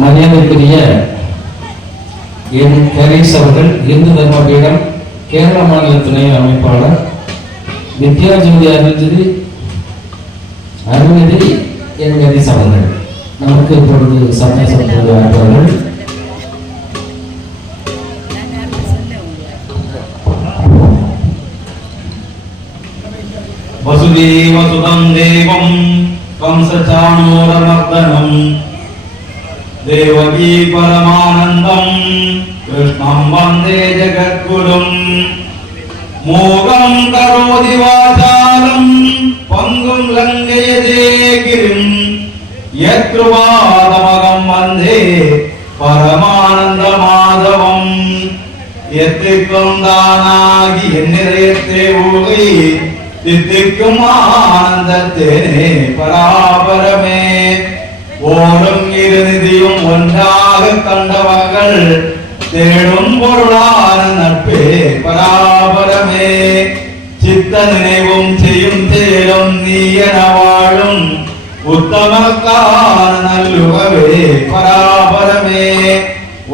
மரியாதைக்குரிய என் கேரேஷ் அவர்கள் இந்து தர்ம பீடம் கேரள மாநில துணை அமைப்பாளர் வித்யாஜோதி அருள்நிதி என் கணேஷ் அவர்கள் நமக்கு இப்பொழுது சந்தேசம் வாய்ப்பாளர்கள். வசுதேவசுதம் தேவம் கம்சசாணூரமர்தனம் தேவகீ பரமானந்தம் கிருஷ்ணம் வந்தே ஜகத்குரும் மோகம் கரோதி வாசாலம் பங்கும் லங்கயதே கிரிம் யத்ருவாதமகம் வந்தே பரமானந்த மாதவம் எத்திக்கும் தானாகி என்னிறையத்தே ஊகை தித்திக்கும் ஆனந்தத்தேனே பராபரமே ஓடும் இருநிதியும் ஒன்றாக கண்டவர்கள் தேடும் பொருளான நட்பே பராபரமே சித்த நினைவும் செய்யும் செயலும் நீ என வாழும் உத்தமக்கான நல்லுகவே பராபரமே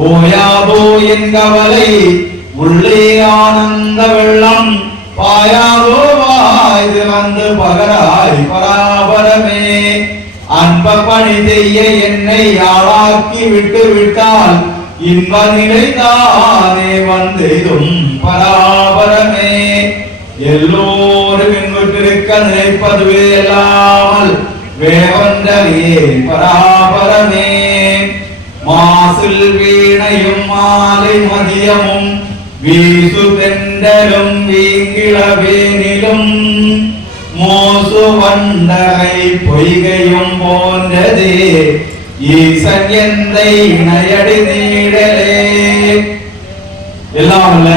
ஓயாதோ என் கவலை உள்ளே ஆனந்த வெள்ளம் பாயாதோ வாய்து வந்து பகராய் பராபரமே அன்ப பணி செய்ய என்னை ஆளாக்கி விட்டு விட்டால் இன்ப நிலை தானே வந்தேதும் பராபரமே எல்லோரும் இன்புற்றிருக்க நினைப்பதுவே அல்லாமல் வேவன்றே பராபரமே மாசில் வீணையும் மாலை மதியமும் வீசு தெண்டலும் வீங்கிளவேனிலும் மோசு வண்டகை பொய்கையும் போன்றதே ஈசன் எந்தை இணையடி நீடலே. எல்லாம் அல்ல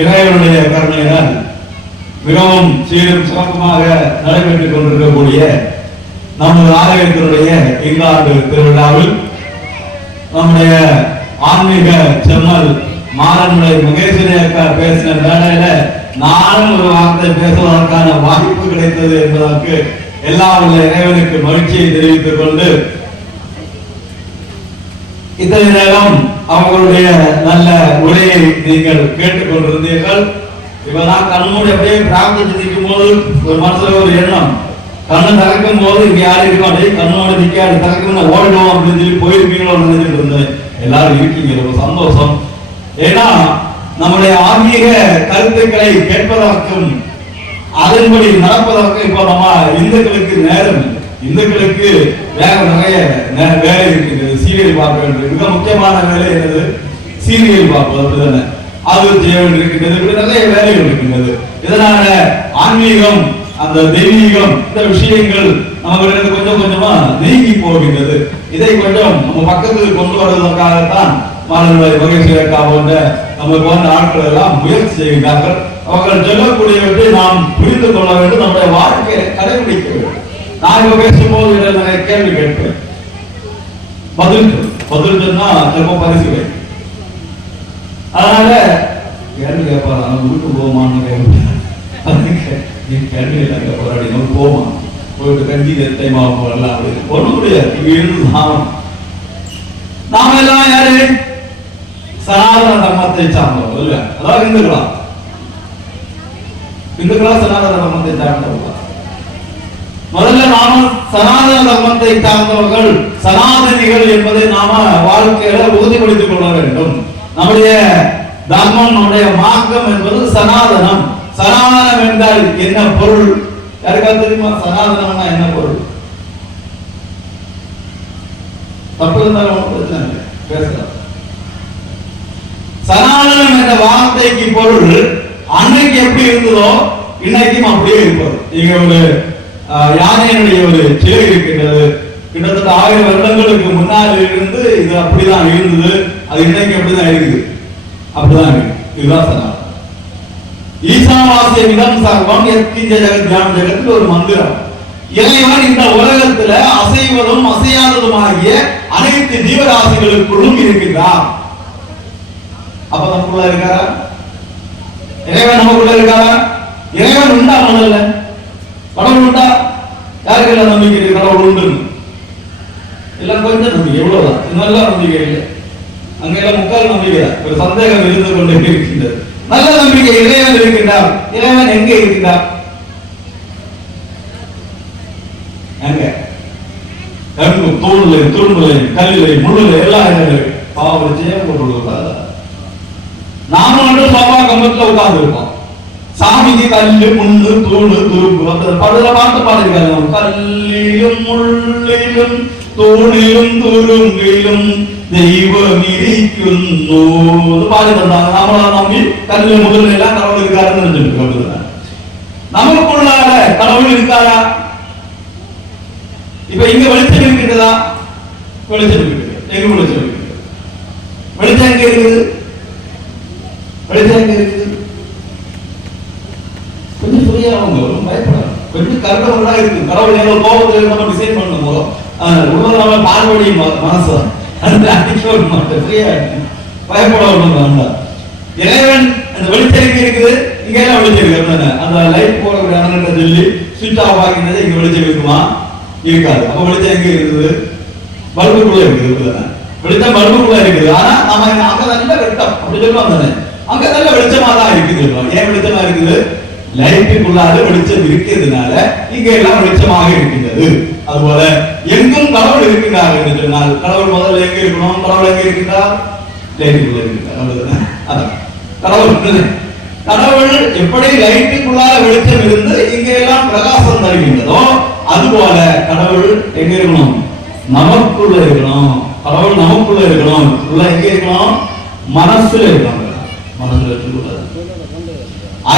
இறைவனுடைய கருணையினால் மிகவும் சீரும் சிறப்புமாக நடைபெற்றுக் கொண்டிருக்கக்கூடிய நமது ஆலயத்தினுடைய இந்த ஆண்டு திருவிழாவில் நம்முடைய ஆன்மீக செம்மல் மாறன்முறை மகேஸ்வரி அக்கா பேசின வேளையில நானும் ஒரு வார்த்தை பேசுவதற்கான வாய்ப்பு கிடைத்தது என்பதற்கு எல்லாம் உள்ள இறைவனுக்கு மகிழ்ச்சியை தெரிவித்துக் கொண்டு இத்தனை நேரம் அவங்களுடைய நல்ல உரையை நீங்கள் கேட்டுக் கொண்டிருந்தீர்கள். இப்பதான் கண்மூடி அப்படியே பிரார்த்தனை நிற்கும் போது ஒரு மனசுல ஒரு எண்ணம், கண்ணு திறக்கும் போது இங்க யாரும் இருக்கும், அப்படியே கண்ணோட நிக்காது திறக்கும் ஓடிடும் அப்படின்னு சொல்லி போயிருப்பீங்களோ நினைச்சிட்டு இருந்தேன். எல்லாரும் இருக்கீங்க, ரொம்ப சந்தோஷம். ஏன்னா நம்முடைய ஆன்மீக கருத்துக்களை கேட்பதற்கும் அதன்படி நடப்பதற்கும் இப்ப நம்ம இந்துக்களுக்கு நேரம் இல்லை. இந்துக்களுக்கு வேற நிறைய வேலை இருக்கின்றது. சீரியல் பார்க்க வேண்டியது மிக முக்கியமான வேலை என்னது, சீரியல் பார்ப்பது அப்படிதானே, அது செய்ய வேண்டியிருக்கின்றது, நிறைய வேலைகள் இருக்கின்றது. இதனால ஆன்மீகம் அந்த தெய்வீகம் இந்த விஷயங்கள் நமக்கு கொஞ்சம் கொஞ்சமா நீங்கி போகின்றது. இதை கொஞ்சம் நம்ம பக்கத்துக்கு கொண்டு வருவதற்காகத்தான் மாணவர்களை மகிழ்ச்சி போன்ற நம்ம போன்ற ஆட்கள் எல்லாம் முயற்சி செய்கிறார்கள். அவர்கள் சொல்லக்கூடியவற்றை நாம் புரிந்து கொள்ள வேண்டும், நம்முடைய வாழ்க்கையை கடைபிடிக்க வேண்டும். நான் இப்ப பேசும்போது நிறைய கேள்வி கேட்பேன், பதில் சொன்னா ரொம்ப பரிசு. அதனால கேள்வி கேட்பாரு, அவங்க வீட்டு போமான்னு கேள்வி எல்லாம் கேட்பாரு, நம்ம போமா போயிட்டு கஞ்சி கத்தை மாவு வரலாம் அப்படின்னு ஒண்ணு முடியாது. இங்க இருந்து நாம எல்லாம் யாரு சனாதன தர்மத்தை சார்ந்தவர்கள் இல்ல, அதாவது இந்துக்களா சனாதன தர்மத்தை சார்ந்தவர்கள். முதல்ல நாம சனாதன தர்மத்தை சார்ந்தவர்கள் சனாதனிகள் என்பதை நாம வாழ்க்கையில உறுதிப்படுத்திக் கொள்ள வேண்டும். நம்முடைய தர்மம், நம்முடைய மார்க்கம் என்பது சனாதனம். சனாதனம் என்றால் என்ன பொருள் யாருக்கா தெரியுமா? சனாதனம்னா என்ன பொருள்? தப்பு இருந்தாலும் பிரச்சனை இல்லை, பேசலாம். சனாதனம் என்ற வார்த்தைக்கு பொருள் அன்னைக்கு எப்படி இருந்ததோ இன்னைக்கும் அப்படியே இருப்பது. இங்க ஒரு யானையினுடைய ஒரு சிலை இருக்கின்றது, கிட்டத்தட்ட 1000 வருடங்களுக்கு முன்னாடி இருந்து இது அப்படிதான் இருந்தது, அது இன்னைக்கு அப்படிதான் இருக்குது, அப்படிதான் இருக்கு. இதுதான் சனாதனம். ஈசாவாசிய விதம் சர்வம் எத்கிஞ்ச ஜெகத்யாம் ஜெகத்தில் ஒரு மந்திரம். இறைவன் இந்த உலகத்துல அசைவதும் அசையாததுமாகிய அனைத்து ஜீவராசிகளுக்குள்ளும் இருக்கின்றார். அப்ப நமக்குள்ள இருக்காரா? இறைவன் நமக்குள்ள இருக்காரா? இறைவன் உண்டா? முதல்ல கடவுள் உண்டா? யாருக்கு எல்லாம் நம்பிக்கை கடவுள் உண்டு? எல்லாம் கொஞ்சம் நம்பிக்கை. இவ்வளவுதான். நல்ல நம்பிக்கை இல்லை. அங்கெல்லாம் முக்கால் நம்பிக்கை தான். ஒரு சந்தேகம் இருந்து கொண்டே இருக்கின்றது. நல்ல நம்பிக்கை இறைவன் இருக்கின்றார். இறைவன் எங்கே இருக்கின்றார்? அங்க தூண்ல துரும்புல கல்லுல முள்ளுல எல்லா இடங்களும் பாவச்சே போட்டு நாமும் மட்டும் சோபா கம்பத்துல உட்கார்ந்து இருக்கோம். சாமிக்கு கல்லு முள்ளு தூணு துரும்பு படுல பார்த்து பாடிருக்காங்க. கல்லிலும் முள்ளிலும் தூணிலும் துரும்பிலும் தெய்வம் இருக்கின்றோ பாடி தந்தாங்க. நாமளாம் நம்பி கல்லு முதல்ல எல்லாம் கடவுள் இருக்காருன்னு நினைச்சிட்டு நமக்குள்ளார கடவுள் இருக்காரா? இப்ப இங்க வெளிச்சம் இருக்கின்றதா? வெளிச்சம் இருக்குது. எங்க வெளிச்சம் இருக்குது? வெளிச்சம் எங்க இருக்குது? வெளிச்சம் எங்க இருக்குது? கொஞ்சம் புரியாதவங்க பயப்படாது. கொஞ்சம் கருணா இருக்கு. கடவுள் ஏதோ கோபத்தில் நம்ம டிசைன் பண்ணும்போது உள்ள பார்வடி மனசு அந்த அடிக்க மாட்டேன். புரியாது, பயப்பட. இறைவன் அந்த வெளிச்சம் எங்க இருக்குது? இங்க எல்லாம் வெளிச்சம் இருக்கு. அந்த லைட் போடக்கூடிய அண்ணன் சொல்லி சுவிட்ச் ஆஃப் ஆகினது இங்க வெளிச்சம் இருக்குமா? இருக்காது. அப்ப வெளிச்சம் எங்க இருக்குது? பல்புக்குள்ள இருக்குது. வெளிச்சம் பல்புக்குள்ள இருக்குது. ஆனா நம்ம அங்க நல்ல வெட்டம் அப்படி சொல்லுவோம் தானே, அங்க நல்ல வெளிச்சமா தான் இருக்குது. ஏன் வெளிச்சமா இருக்குது? லைட்டுக்குள்ளாத வெளிச்சம் இருக்கிறதுனால இங்க எல்லாம் வெளிச்சமாக இருக்கின்றது. அதுபோல எங்கும் கடவுள் இருக்கின்றார் என்று சொன்னால் கடவுள் முதல்ல எங்க இருக்கணும்? கடவுள் எங்க இருக்கின்றார்? லைட்டுக்குள்ள இருக்கின்றார். கடவுள் கடவுள் எப்படி லைட்டுக்குள்ளாத வெளிச்சம் இருந்து இங்க எல்லாம் பிரகாசம் தருகின்றதோ அதுபோல கடவுள் எங்க இருக்கணும்? நமக்குள்ள இருக்கணும். கடவுள் நமக்குள்ள இருக்கணும். உள்ள எங்க இருக்கணும்? மனசுல இருக்கணும். மனசுல இருக்கக்கூடாது.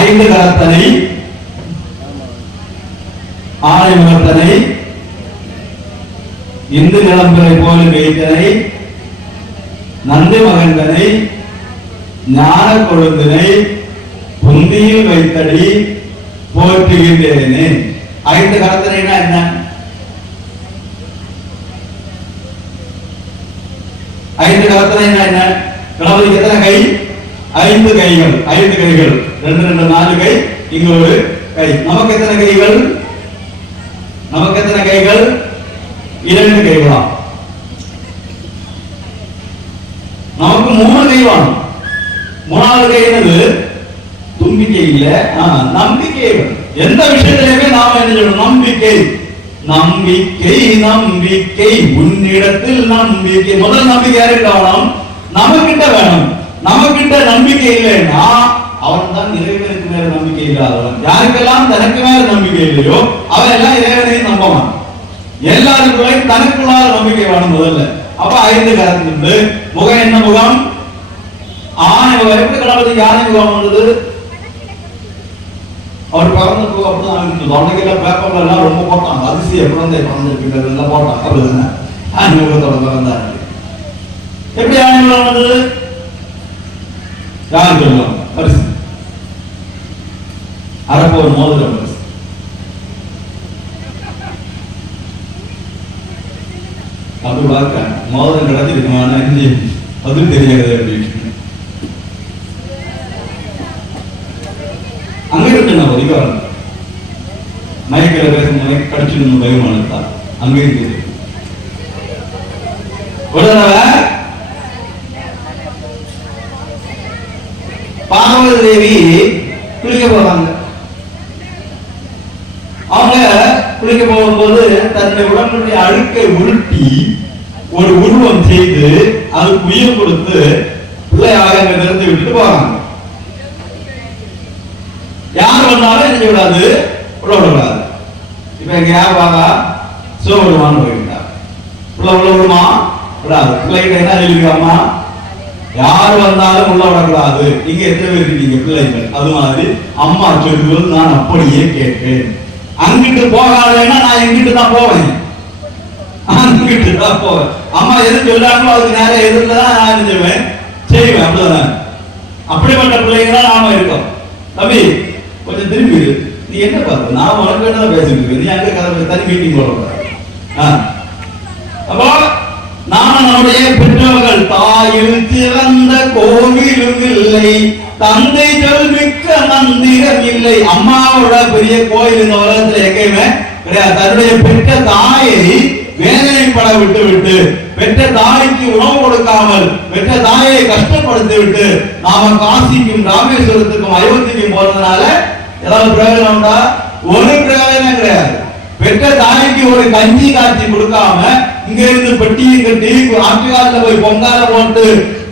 ஐந்து கரத்தனை, ஆணை முகத்தனை, இந்து நிலம்பரை போல வைத்தனை, நந்தி மகந்தனை, ஞான கொழுந்தினை புந்தியில் வைத்தடி போற்றுகின்றேனே. ஐந்து கரத்தனைனா என்ன? ஐந்து கரத்தனைனா என்ன? கணபதிக்கு எத்தனை கை? ஐந்து கைகள். ஐந்து கைகள். ரெண்டு ரெண்டு நாலு கை. இங்க ஒரு கை. நமக்கு எத்தனை கைகள்? நமக்கு எத்தனை கைகள்? இரண்டு கைகளா? நமக்கு மூணு கை வேணும். மூணாவது கை என்னது? தும்பிக்கை இல்ல, நம்பிக்கை. எந்த விஷயத்திலுமே நாம என்ன சொல்லணும்? நம்பிக்கை. நம்பிக்கை நம்பிக்கை உன்னிடத்தில் நம்பிக்கை. முதல் நம்பிக்கை யாருக்கு வேணும்? நமக்கிட்ட வேணும். நமக்கிட்ட நம்பிக்கை இல்லைன்னா அவன் தான் இறைவனுக்கு மேல நம்பிக்கை இல்லாதவன். யாருக்கெல்லாம் தனக்கு மேல நம்பிக்கை இல்லையோ அவன் எல்லாம் இறைவனையும் நம்பவான். எல்லாருக்குள்ளே தனக்குள்ளாத நம்பிக்கை வேணும் முதல்ல. அப்ப ஐந்து கரத்து முகம். என்ன முகம்? ஆணை முகம். எப்படி கடவுளுக்கு யானை முகம் வந்தது? அவர் பிறந்த போக அப்படிதான் தொண்டைக்கெல்லாம் பேப்பர்ல எல்லாம் ரொம்ப போட்டாங்க. அதிசய குழந்தை பிறந்திருக்கிறது போட்டாங்க. அப்படிதானே ஆணை முகத்தோட பிறந்தாரு. எப்படி ஆணை முகம் வந்தது? யார் சொல்லுவாங்க? பரிசு அரப்போர் மோதிர பரிசு. அப்படி பார்க்க மோதிரம் கிடைச்சிருக்குமான அது தெரியாது அப்படின்னு அங்க இருக்கு. நான் அதிகாரம் மயக்கிற பேச கடிச்சு பயமானதா அங்க இருக்குது. பார்வதி தேவி குளிக்க போறாங்க. அவங்க குளிக்க போகும்போது தன்னுடைய உடம்புடைய அழுக்கை உருட்டி ஒரு உருவம் செய்து அதுக்கு உயிர் கொடுத்து பிள்ளையாக நிறுத்தி விட்டுட்டு போறாங்க. யார் வந்தாலும் என்ன விடாது, உள்ள விடாது. இப்ப எங்க யார் வாங்க சிவபெருமான் போயிருக்கார். உள்ள விடுமா? விடாது. பிள்ளைகிட்ட என்ன எழுதிருக்காமா? யார் வந்தாலும் உள்ள விடக்கூடாது. இங்க எத்தனை பேர் இருக்கீங்க பிள்ளைகள்? அது மாதிரி அம்மா சொல்லுவது நான் அப்படியே கேட்பேன். அங்கிட்டு போகாதேன்னா நான் எங்கிட்டு தான் போவேன். அங்கிட்டு தான் போவேன். அம்மா எது சொல்லாங்களோ அதுக்கு நேரம் எதிர்த்துதான் நான் என்ன செய்வேன், செய்வேன். அப்படிதான். அப்படிப்பட்ட பிள்ளைங்க தான் நாம இருக்கோம். தம்பி கொஞ்சம் திரும்பி நீ என்ன பார்த்து நான் உனக்கு தான் பேசிட்டு இருக்கேன். நீ அங்க கதை தனி மீட்டிங் போட. அப்போ நாம நம்முடைய பெற்றோர்கள் தாயில் சிறந்த கோவிலும் இல்லை, தந்தை மிக்க மந்திரம் இல்லை. அம்மாவோட பெரிய கோயில் இந்த உலகத்துல எங்கேயுமே கிடையாது. தன்னுடைய பெற்ற தாயை வேதனைப்பட விட்டு விட்டு பெற்ற தாய்க்கு உணவு கொடுக்காமல் பெற்ற தாயை கஷ்டப்படுத்தி விட்டு நாம காசிக்கும் ராமேஸ்வரத்துக்கும் அயோத்திக்கும் போறதுனால ஏதாவது பிரயோஜனம் உண்டா? ஒரு பிரயோஜனம் கிடையாது. பெற்ற தாய்க்கு ஒரு கஞ்சி காய்ச்சி கொடுக்காம இங்க இருந்து பெட்டியும் கட்டி ஆற்றுக்கால போய் பொங்கால போட்டு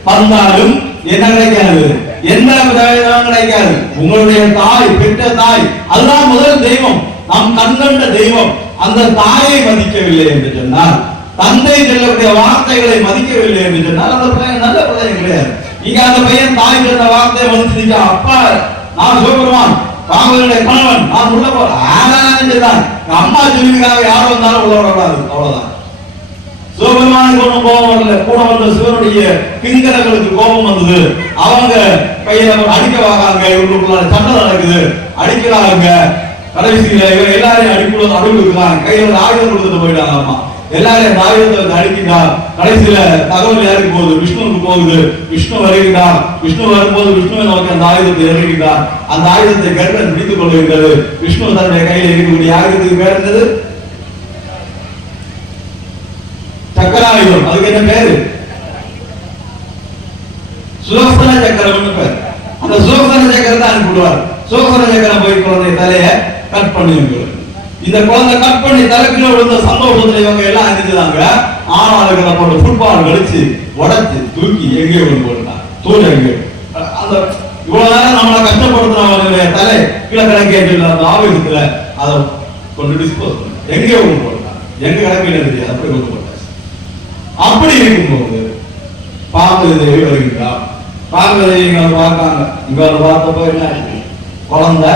வந்தாலும் என்ன கிடைக்காது? எந்த பிரயோஜனம் கிடைக்காது. உங்களுடைய தாய், பெற்ற தாய், அதுதான் முதல் தெய்வம், நாம் கண்கண்ட தெய்வம். அந்த தாயை மதிக்கவில்லை என்று சொன்னால், தந்தை சொல்லக்கூடிய வார்த்தைகளை மதிக்கவில்லை என்று சொன்னால் அந்த பையன் நல்ல பையன் கிடையாது. இங்க அந்த பையன் தாய் சொன்ன வார்த்தையை மதிச்சு அப்பா நான் சிவபெருமான் காவலுடைய கணவன் நான் உள்ள போறேன், அம்மா சொல்லிக்காக யாரும் வந்தாலும் உள்ள விடக்கூடாது, அவ்வளவுதான். சிவபெருமானுக்கு ஒன்றும் கோபம் வரல, கூட வந்த சிவனுடைய கிங்கரங்களுக்கு கோபம் வந்தது. அவங்க கையில அடிக்க வாங்க, இவங்களுக்குள்ள சண்டை நடக்குது, அடிக்கிறாங்க. கடைசியில எல்லாரையும் அடிக்குள்ள அடிக்கிறாங்க, கையில ஆயுதம் கொடுத்துட்டு போயிட்டாங்க. அம்மா எல்லாரையும் ஆயுதத்தை அடிக்கிறார். கடைசியில தகவல் யாருக்கு போகுது? விஷ்ணுவுக்கு போகுது. விஷ்ணு வருகிறார். விஷ்ணு வரும்போது விஷ்ணுவை நோக்கி அந்த ஆயுதத்தை இறங்குகிறார். அந்த ஆயுதத்தை கருடன் பிடித்துக் கொள்ளுகிறது. விஷ்ணு தன்னுடைய கையில் இருக்கக்கூடிய ஆயுதத்துக்கு பேர் இருந்தது சக்கராயுதம். அதுக்கு என்ன பேரு? சுதர்சன சக்கரம் பேர். அந்த சுதர்சன சக்கரத்தை அனுப்பிடுவார். சுதர்சன சக்கரம் போய் குழந்தை தலைய கட் பண்ணி இந்த குழந்தை கட் பண்ணி தலைக்குள்ள விழுந்த சந்தோஷத்துல இவங்க எல்லாம் அணிஞ்சுதாங்க. ஆனாளுகளை போட்டு ஃபுட்பால் கழிச்சு உடைச்சு தூக்கி எங்கேயோ ஒன்று போட்டான். தூள் எங்கேயோ அந்த இவ்வளவு நேரம் நம்மளை கஷ்டப்படுத்துறவங்களுடைய தலை கீழே கிடக்கேட்டு அந்த ஆவேசத்துல அதை கொண்டு டிஸ்போஸ் பண்ண எங்கேயோ ஒன்று போட்டான். எங்க கிடக்கு தெரியாது, அப்படி கொண்டு போட்டாச்சு. அப்படி இருக்கும்போது பாம்பு தேவி வருகின்றார். பாம்பு தேவி இங்க பார்க்காங்க. இங்க பார்த்தப்போ என்ன குழந்தை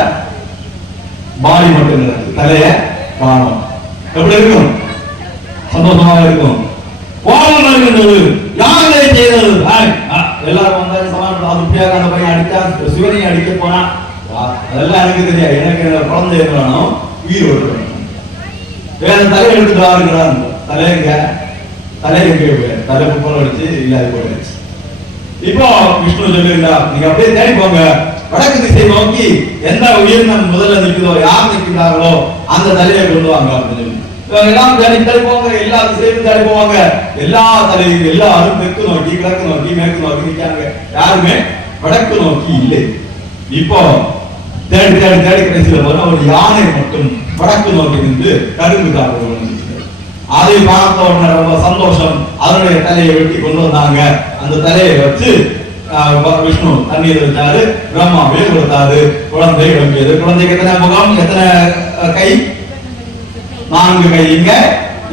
பாடி மட்டும் கிடக்கு, தலைய காணும். எப்படி இருக்கும்? சந்தோஷமாக இருக்கும். கோபம் வருகின்றது. யாரை செய்தது? எல்லாரும் வந்தாலும் சமாளிப்பு. அது பிரியாக அந்த பையன் அடிச்சா, சிவனையும் அடிக்க போனா அதெல்லாம் எனக்கு தெரியாது. எனக்கு குழந்தை இருக்கணும், உயிரோடு இருக்கணும். வேற தலை எடுத்துட்டு வாருங்கிறான். தலையங்க தலை குப்பல் அடிச்சு இல்லாத போயிடுச்சு. இப்போ விஷ்ணு சொல்லுகிறார், நீங்க அப்படியே தேடி போங்க, வடக்கு திசை நோக்கி எந்த உயிரினம் முதல்ல நிற்குதோ, யார் நிற்கிறார்களோ அந்த தலையை கொண்டு வாங்க அப்படின்னு சொல்லி எல்லாம் தேடி போவாங்க. எல்லா திசையும் தேடி போவாங்க. எல்லா தலையும் எல்லாரும் தெற்கு நோக்கி, கிழக்கு நோக்கி, மேற்கு நோக்கி நிற்காங்க. யாருமே வடக்கு நோக்கி இல்லை. இப்போ தேடி தேடி தேடி கடைசியில் போன ஒரு யானை மட்டும் வடக்கு நோக்கி நின்று கரும்பு காட்டு. அதை பார்த்த உடனே ரொம்ப சந்தோஷம். அதனுடைய தலையை வெட்டி கொண்டு வந்தாங்க. அந்த தலையை வச்சு விஷ்ணு தண்ணீர் வச்சாரு, பிரம்மா வேல் கொடுத்தாரு, குழந்தை எழுப்பியது. குழந்தைக்கு எத்தனை முகம், எத்தனை கை? 4 கை.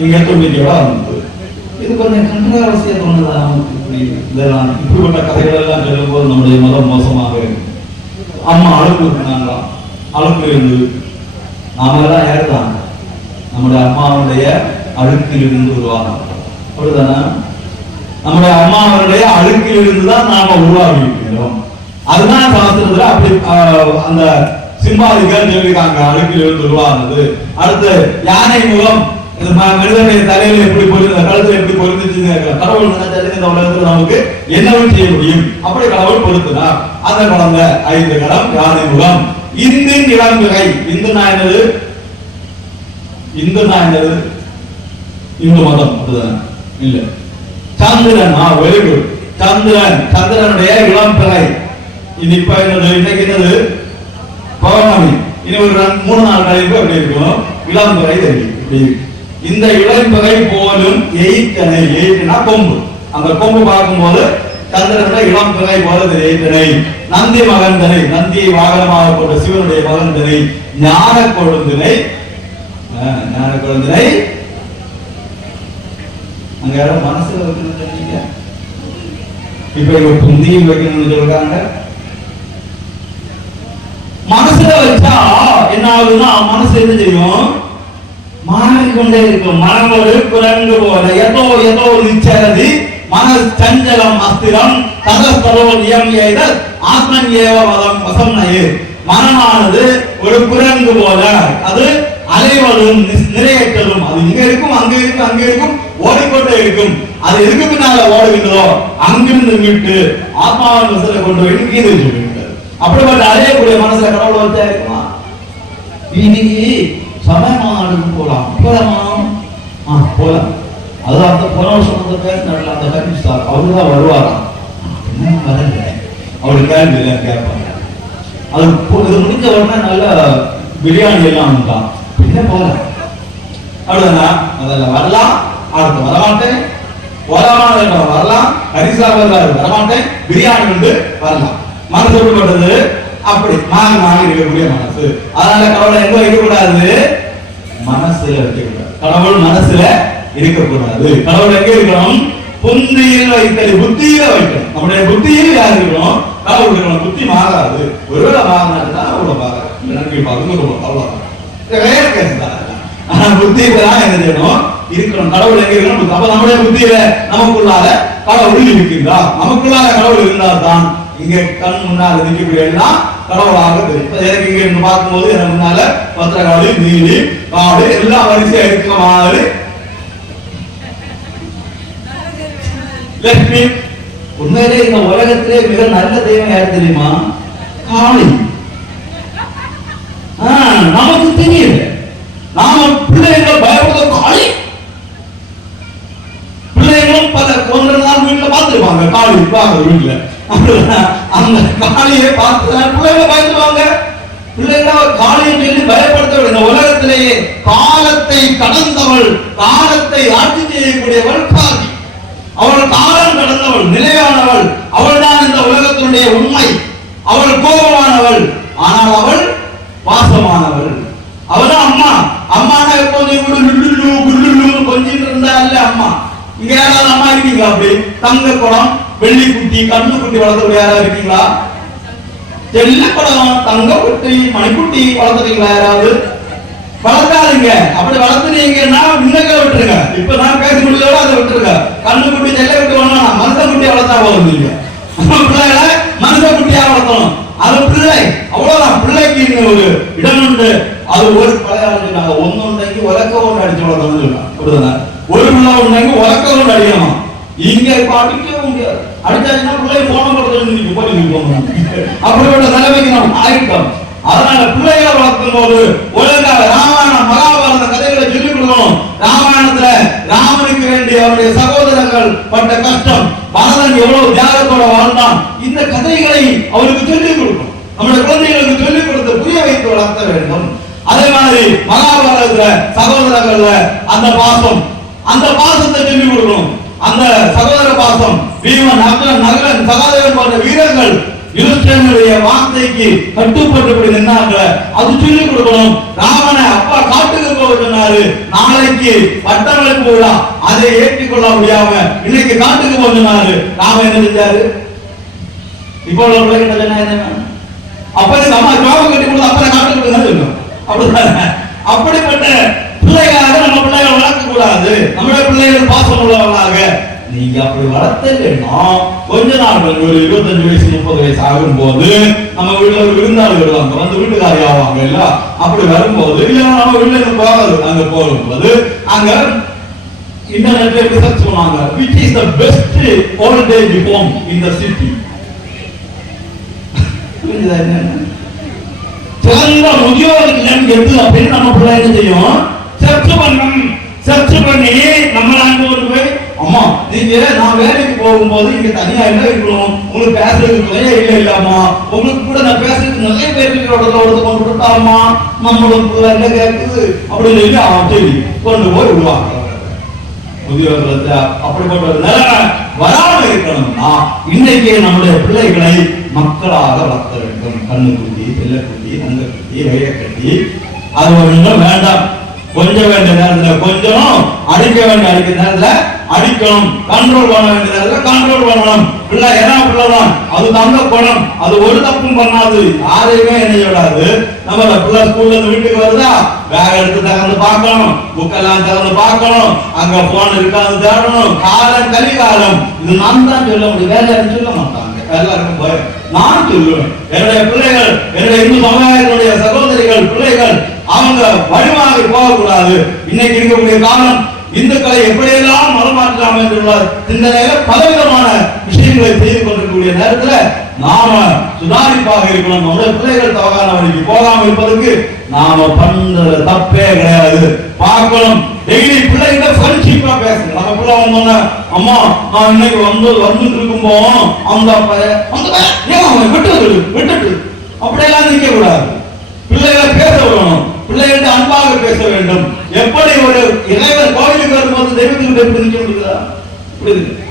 இங்க தும்பிக்கையோட வந்தது. இது கொஞ்சம் கண்டராவசியா தோணுதா? இதெல்லாம் இப்படிப்பட்ட கதைகள் எல்லாம் சொல்லும் போது நம்முடைய மதம் மோசமாக இருக்கு. அம்மா அழுப்பு இருக்கிறாங்களாம், அழுப்பு இருந்து நாம எல்லாம் ஏறுதான் நம்முடைய அம்மாவுடைய அழுக்கில் இருந்து உருவாகும். அப்படிதானே? நம்முடைய அம்மாவனுடைய அழுக்கில் இருந்துதான் நாம உருவாகி இருக்கிறோம். அதுதான் சாஸ்திரத்துல அப்படி அந்த சிம்பாதிகள் சொல்லியிருக்காங்க, அழுக்கில் இருந்து உருவானது. அடுத்து யானை முகம் மனிதனுடைய தலையில எப்படி பொருந்த, கழுத்துல எப்படி பொருந்துச்சு. கடவுள் நினைச்சாலே இந்த உலகத்துல நமக்கு என்னவும் செய்ய முடியும். அப்படி கடவுள் பொருத்தினார். அந்த குழந்தை 5 கடம், யானை முகம். இந்தின் இளம்பிகை. இந்துனா என்னது? இந்துனா என்னது? இந்து மதம் அப்படிதான் இல்ல. சந்திரன், வெரி குட். சந்திரன், சந்திரனுடைய இளம் பிறை. இது இப்ப இன்னைக்கு என்னது? பௌர்ணமி. இனி ஒரு 3 நாள் கழிப்பு அப்படி இருக்கும், இளம் பிறை தெரியும். இந்த இளம் பிறை போலும் எயிட்டனை. எயிட்டனா கொம்பு. அந்த கொம்பு பார்க்கும்போது சந்திரனுடைய இளம் பிறை போல எயிட்டனை. நந்தி மகந்தனை, நந்தியை வாகனமாக கொண்ட சிவனுடைய மகந்தனை. ஞான கொழுந்தினை, ஞான கொழுந்தினை அங்க யாரும் மனசுல வைக்கணும்னு சொன்னீங்க. இப்ப இவங்க புந்தியும் வைக்கணும்னு சொல்றாங்க. மனசுல வச்சா என்ன ஆகுதுன்னா, மனசு என்ன செய்யும்? மாறிக்கொண்டே இருக்கும். மனமோடு குரங்கு போல ஏதோ ஏதோ நிச்சயதி மன சஞ்சலம் அஸ்திரம் ததஸ்தரோ நியம் எய்தல் ஆத்மன் ஏவ மதம் வசம்னயே. மனமானது ஒரு குரங்கு போல, அது அலைவதும் நிறையற்றதும். அது இங்க இருக்கும், அங்க இருக்கும், அங்க இருக்கும், ஓடிக்கொண்டே இருக்கும். அது எதுக்கு பின்னால ஓடுகின்றதோ அங்கிருந்து மீட்டு ஆத்மாவின் மனசுல கொண்டு போய் கீதை சொல்லிவிட்டார். அப்படிப்பட்ட அலையக்கூடிய மனசுல கடவுள் வச்சா இருக்குமா? இன்னைக்கு சமயமானதுக்கு போலாம், போலாமா? போலாம். அது அந்த போன வருஷம் பேசினார்கள் அந்த கமிஷனர் அவருதான் வருவாராம். என்ன வரல அவரு கேள்வி இல்லை கேட்பாங்க. அது முடிஞ்ச உடனே நல்ல பிரியாணி எல்லாம் உண்டான். பின்ன போல அவ்வளவுதான். அதில் வரலாம், அடுத்து வரமாட்டேன், வரலாம், ஹரிசா வரமாட்டேன், பிரியாணி உண்டு வரலாம். மனசு விடுபட்டது அப்படி மாறி மாறி இருக்கக்கூடிய மனசு. அதனால கடவுளை எங்க வைக்கக்கூடாது? மனசுல வைக்கக்கூடாது. கடவுள் மனசுல இருக்கக்கூடாது. கடவுள் எங்க இருக்கணும்? புத்தியில் வைத்தல், புத்தியில வைக்கணும். நம்முடைய புத்தியில் யார் இருக்கணும்? கடவுள் இருக்கணும். புத்தி மாறாது. ஒருவேளை மாறினா அவ்வளவு மாறாது. எனக்கு அவ்வளவுதான் வேற கேசுதான். ஆனா புத்தியில தான் என்ன செய்யணும்? இருக்கணும். கடவுள் எங்க இருக்கணும்? அப்ப நம்முடைய புத்தியில நமக்குள்ளால கடவுள் இருக்கின்றார். நமக்குள்ளால கடவுள் இருந்தால் தான் இங்க கண் முன்னால் நிற்கக்கூடிய எல்லாம் கடவுளாக தெரியும். எனக்கு இங்க இருந்து பார்க்கும்போது எனக்கு முன்னால பத்திரகாளி, நீலி, காடு எல்லாம் வரிசையா இருக்கிற மாதிரி லட்சுமி. உண்மையிலே இந்த உலகத்திலே மிக நல்ல தெய்வம் யார் தெரியுமா? காளி. நமக்கு தெரியல. நாம பிள்ளைகள் பயப்படுற காளி. பிள்ளைகளும் பல ஒன்றரை நாள் வீட்டுல பார்த்துருப்பாங்க காளி வீட்டுல. அந்த காளியை பார்த்து பிள்ளைகளை பயந்துருவாங்க. பிள்ளைகளை காளியை சொல்லி பயப்படுத்த இந்த உலகத்திலேயே காலத்தை கடந்தவள், காலத்தை ஆட்சி செய்யக்கூடியவள் காளி. அவள் காலம் கடந்தவள், நிலையானவள். அவள் தான் இந்த உலகத்தினுடைய உண்மை. அவள் கோபமானவள், ஆனால் அவள் பாசமானவள். அவள் அம்மா. அம்மான கொஞ்சம் கொஞ்சம் இருந்தா அல்ல அம்மா. இங்க யாராவது அம்மா இருக்கீங்களா? அப்படி தங்க குடம், வெள்ளி குட்டி, கண்ணு குட்டி வளர்த்தக்கூடிய யாராவது இருக்கீங்களா? செல்ல குடம், தங்க குட்டி, மணிக்குட்டி வளர்த்துறீங்களா? யாராவது வளர்க்காதீங்க. அப்படி வளர்த்துனீங்கன்னா இன்னைக்கு விட்டுருங்க. இப்ப நான் பேச முடியல, அதை விட்டுருங்க. கண்ணு குட்டி, செல்ல குட்டி வளர்த்தா மனுஷ குட்டியா வளர்த்தா போதும். இல்லையா பிள்ளைகளை மனுஷ குட்டியா வளர்த்தணும். அது பிள்ளை, அவ்வளவுதான். பிள்ளைக்கு ஒரு இடம் உண்டு. அது ஒரு பழைய சொன்னாங்க, ஒன்னொன்றைக்கு உலக்க ஒன்று அடிச்சு வளர்த்தோம்னு சொன்னாங்க. ஒரு பிள்ளை ஒன்றைக்கு உலக்க ஒன்று அடிக்கணும். இங்க அடிக்கவே முடியாது. அடிச்சாச்சுன்னா பிள்ளை போன படத்துல போய் அப்படிப்பட்ட நிலைமைக்கு நாம் ஆகிட்டோம். அதனால பிள்ளைகளை வளர்க்கும் போது ஒழுங்காக ராமாயணம், மகாபாரத கதைகளை சொல்லிக் கொடுக்கணும். ராமாயணத்துல ராமனுக்கு வேண்டிய அவருடைய சகோதரர்கள் பட்ட கஷ்டம், பரதன் எவ்வளவு தியாகத்தோட வாழ்ந்தான், இந்த கதைகளை அவருக்கு சொல்லிக் கொடுக்கணும். நம்முடைய குழந்தைகளுக்கு சொல்லிக் கொடுத்து புரிய வைத்து வளர்த்த வேண்டும். அதே மாதிரி மகாபாரதத்துல சகோதரர்கள்ல அந்த பாசம், அந்த பாசத்தை சொல்லிக் கொடுக்கணும். அந்த சகோதர பாசம், பீமன், அர்ஜுனன், நகுலன், சகாதேவன் போன்ற வீரர்கள் யுதிஷ்டனுடைய வார்த்தைக்கு கட்டுப்பட்டு நின்னாங்க. அது சொல்லிக் கொடுக்கணும். ராமனை அப்பா காட்டுக்கு போக சொன்னாரு, நாளைக்கு பட்டமளிப்பு விழா, அதை ஏற்றிக்கொள்ள முடியாம இன்னைக்கு காட்டுக்கு போக சொன்னாரு. ராமன் என்ன செஞ்சாரு? இப்போ உள்ள பிள்ளைகிட்ட சொன்னா என்ன? அப்ப அம்மா ஜோபம் கட்டி கொடுத்து அப்பா காட்டுக்கு சொல்லணும். அப்படித்தானே? அப்படிப்பட்ட பிள்ளைகளாக நம்ம பிள்ளைகளை வளர்க்க கூடாது. நம்முடைய பிள்ளைகள் பாசம் உள்ளவர்களாக நீங்க அப்படி வளர்த்தா கொஞ்ச நாள் ஒரு 25 வயசு 30 வயசு ஆகும் போது நம்ம வீட்டுல ஒரு விருந்தாளி வருவாங்க, வந்து வீட்டுக்காரி ஆவாங்க. இல்ல அப்படி வரும்போது இல்ல நம்ம வீட்டுல போகாது. அங்க போகும்போது அங்க இன்டர்நெட்ல ரிசர்ச் பண்ணுவாங்க, which is the best old age home in the city. சிறந்த முதியோர் இல்லம் எது அப்படின்னு நம்ம பிள்ளை என்ன செய்யும்? சர்ச் பண்ணணும். சர்ச் பண்ணி நம்ம அங்க போய், அம்மா நீங்க நான் வேலைக்கு போகும்போது இங்க தனியா என்ன இருக்கணும், உங்களுக்கு பேசுறதுக்கு துணையே இல்லை இல்லாமா, உங்களுக்கு கூட நான் பேசுறதுக்கு நிறைய பேருக்கு ஒருத்தர் கொண்டு விட்டாமா, நம்மளுக்கு என்ன கேட்குது அப்படின்னு சொல்லி அவன் சரி கொண்டு போய் விடுவாங்க. முதியோர்களுக்கு அப்படிப்பட்ட ஒரு நிலைமை வராமல் இருக்கணும்னா இன்னைக்கு நம்முடைய பிள்ளைகளை மக்களாக வளர்த்த வேண்டும். கண்ணுக்குட்டி, செல்லக்குட்டி, நங்கக்குட்டி, வயக்கட்டி, அது ஒன்றும் வேண்டாம். கொஞ்சம் வேண்டிய நேரத்துல கொஞ்சம், அடிக்க வேண்டிய அடிக்கிற நேரத்துல அடிக்கணும், கண்ட்ரோல் பண்ண வேண்டிய நேரத்துல கண்ட்ரோல் பண்ணணும். பிள்ளை என்ன பிள்ளைதான், அது தங்க பணம், அது ஒரு தப்பும் பண்ணாது, யாரையுமே என்ன விடாது. நம்ம பிள்ளை ஸ்கூல்ல இருந்து வீட்டுக்கு வருதா, பேக் எடுத்து தகர்ந்து பார்க்கணும், புக்கெல்லாம் தகர்ந்து பார்க்கணும், அங்க போன் இருக்காது தேடணும். காலம் கலிகாலம், இது நான் தான் சொல்ல முடியும், வேற யாரும் சொல்ல மாட்டாங்க. எல்லாருக்கும் பயம். நான் சொல்லுவேன், என்னுடைய பிள்ளைகள், என்னுடைய இந்து சமுதாயத்தினுடைய சகோதரிகள் பிள்ளைகள் அவங்க வழிமாறி போகக்கூடாது. இன்னைக்கு இருக்கக்கூடிய காலம் இந்துக்களை எப்படியெல்லாம் மதமாற்றலாம் என்றுள்ள சிந்தனையில பலவிதமான விஷயங்களை செய்து கொண்டிருக்கக்கூடிய நேரத்தில் நாம சுதாரிப்பாக இருக்கணும். நம்முடைய பிள்ளைகள் தவறான வழிக்கு போகாமல் இருப்பதற்கு நாம பண்ற தப்பே கிடையாது. பார்க்கணும், டெய்லி பிள்ளைகிட்ட ஃப்ரெண்ட்ஷிப்பா பேசுங்க. நம்ம பிள்ளை வந்தோன்னா அம்மா நான் இன்னைக்கு வந்துட்டு இருக்கும்போ அந்த ஏன் அவன் விட்டுட்டு அப்படியெல்லாம் நிக்க கூடாது. பிள்ளைகளை பேச விடணும். பிள்ளைகிட்ட அன்பாக பேச வேண்டும். எப்படி ஒரு இறைவன் கோவிலுக்கு வரும்போது தெய்வத்துக்கு எப்படி நிக்க முடியுதா?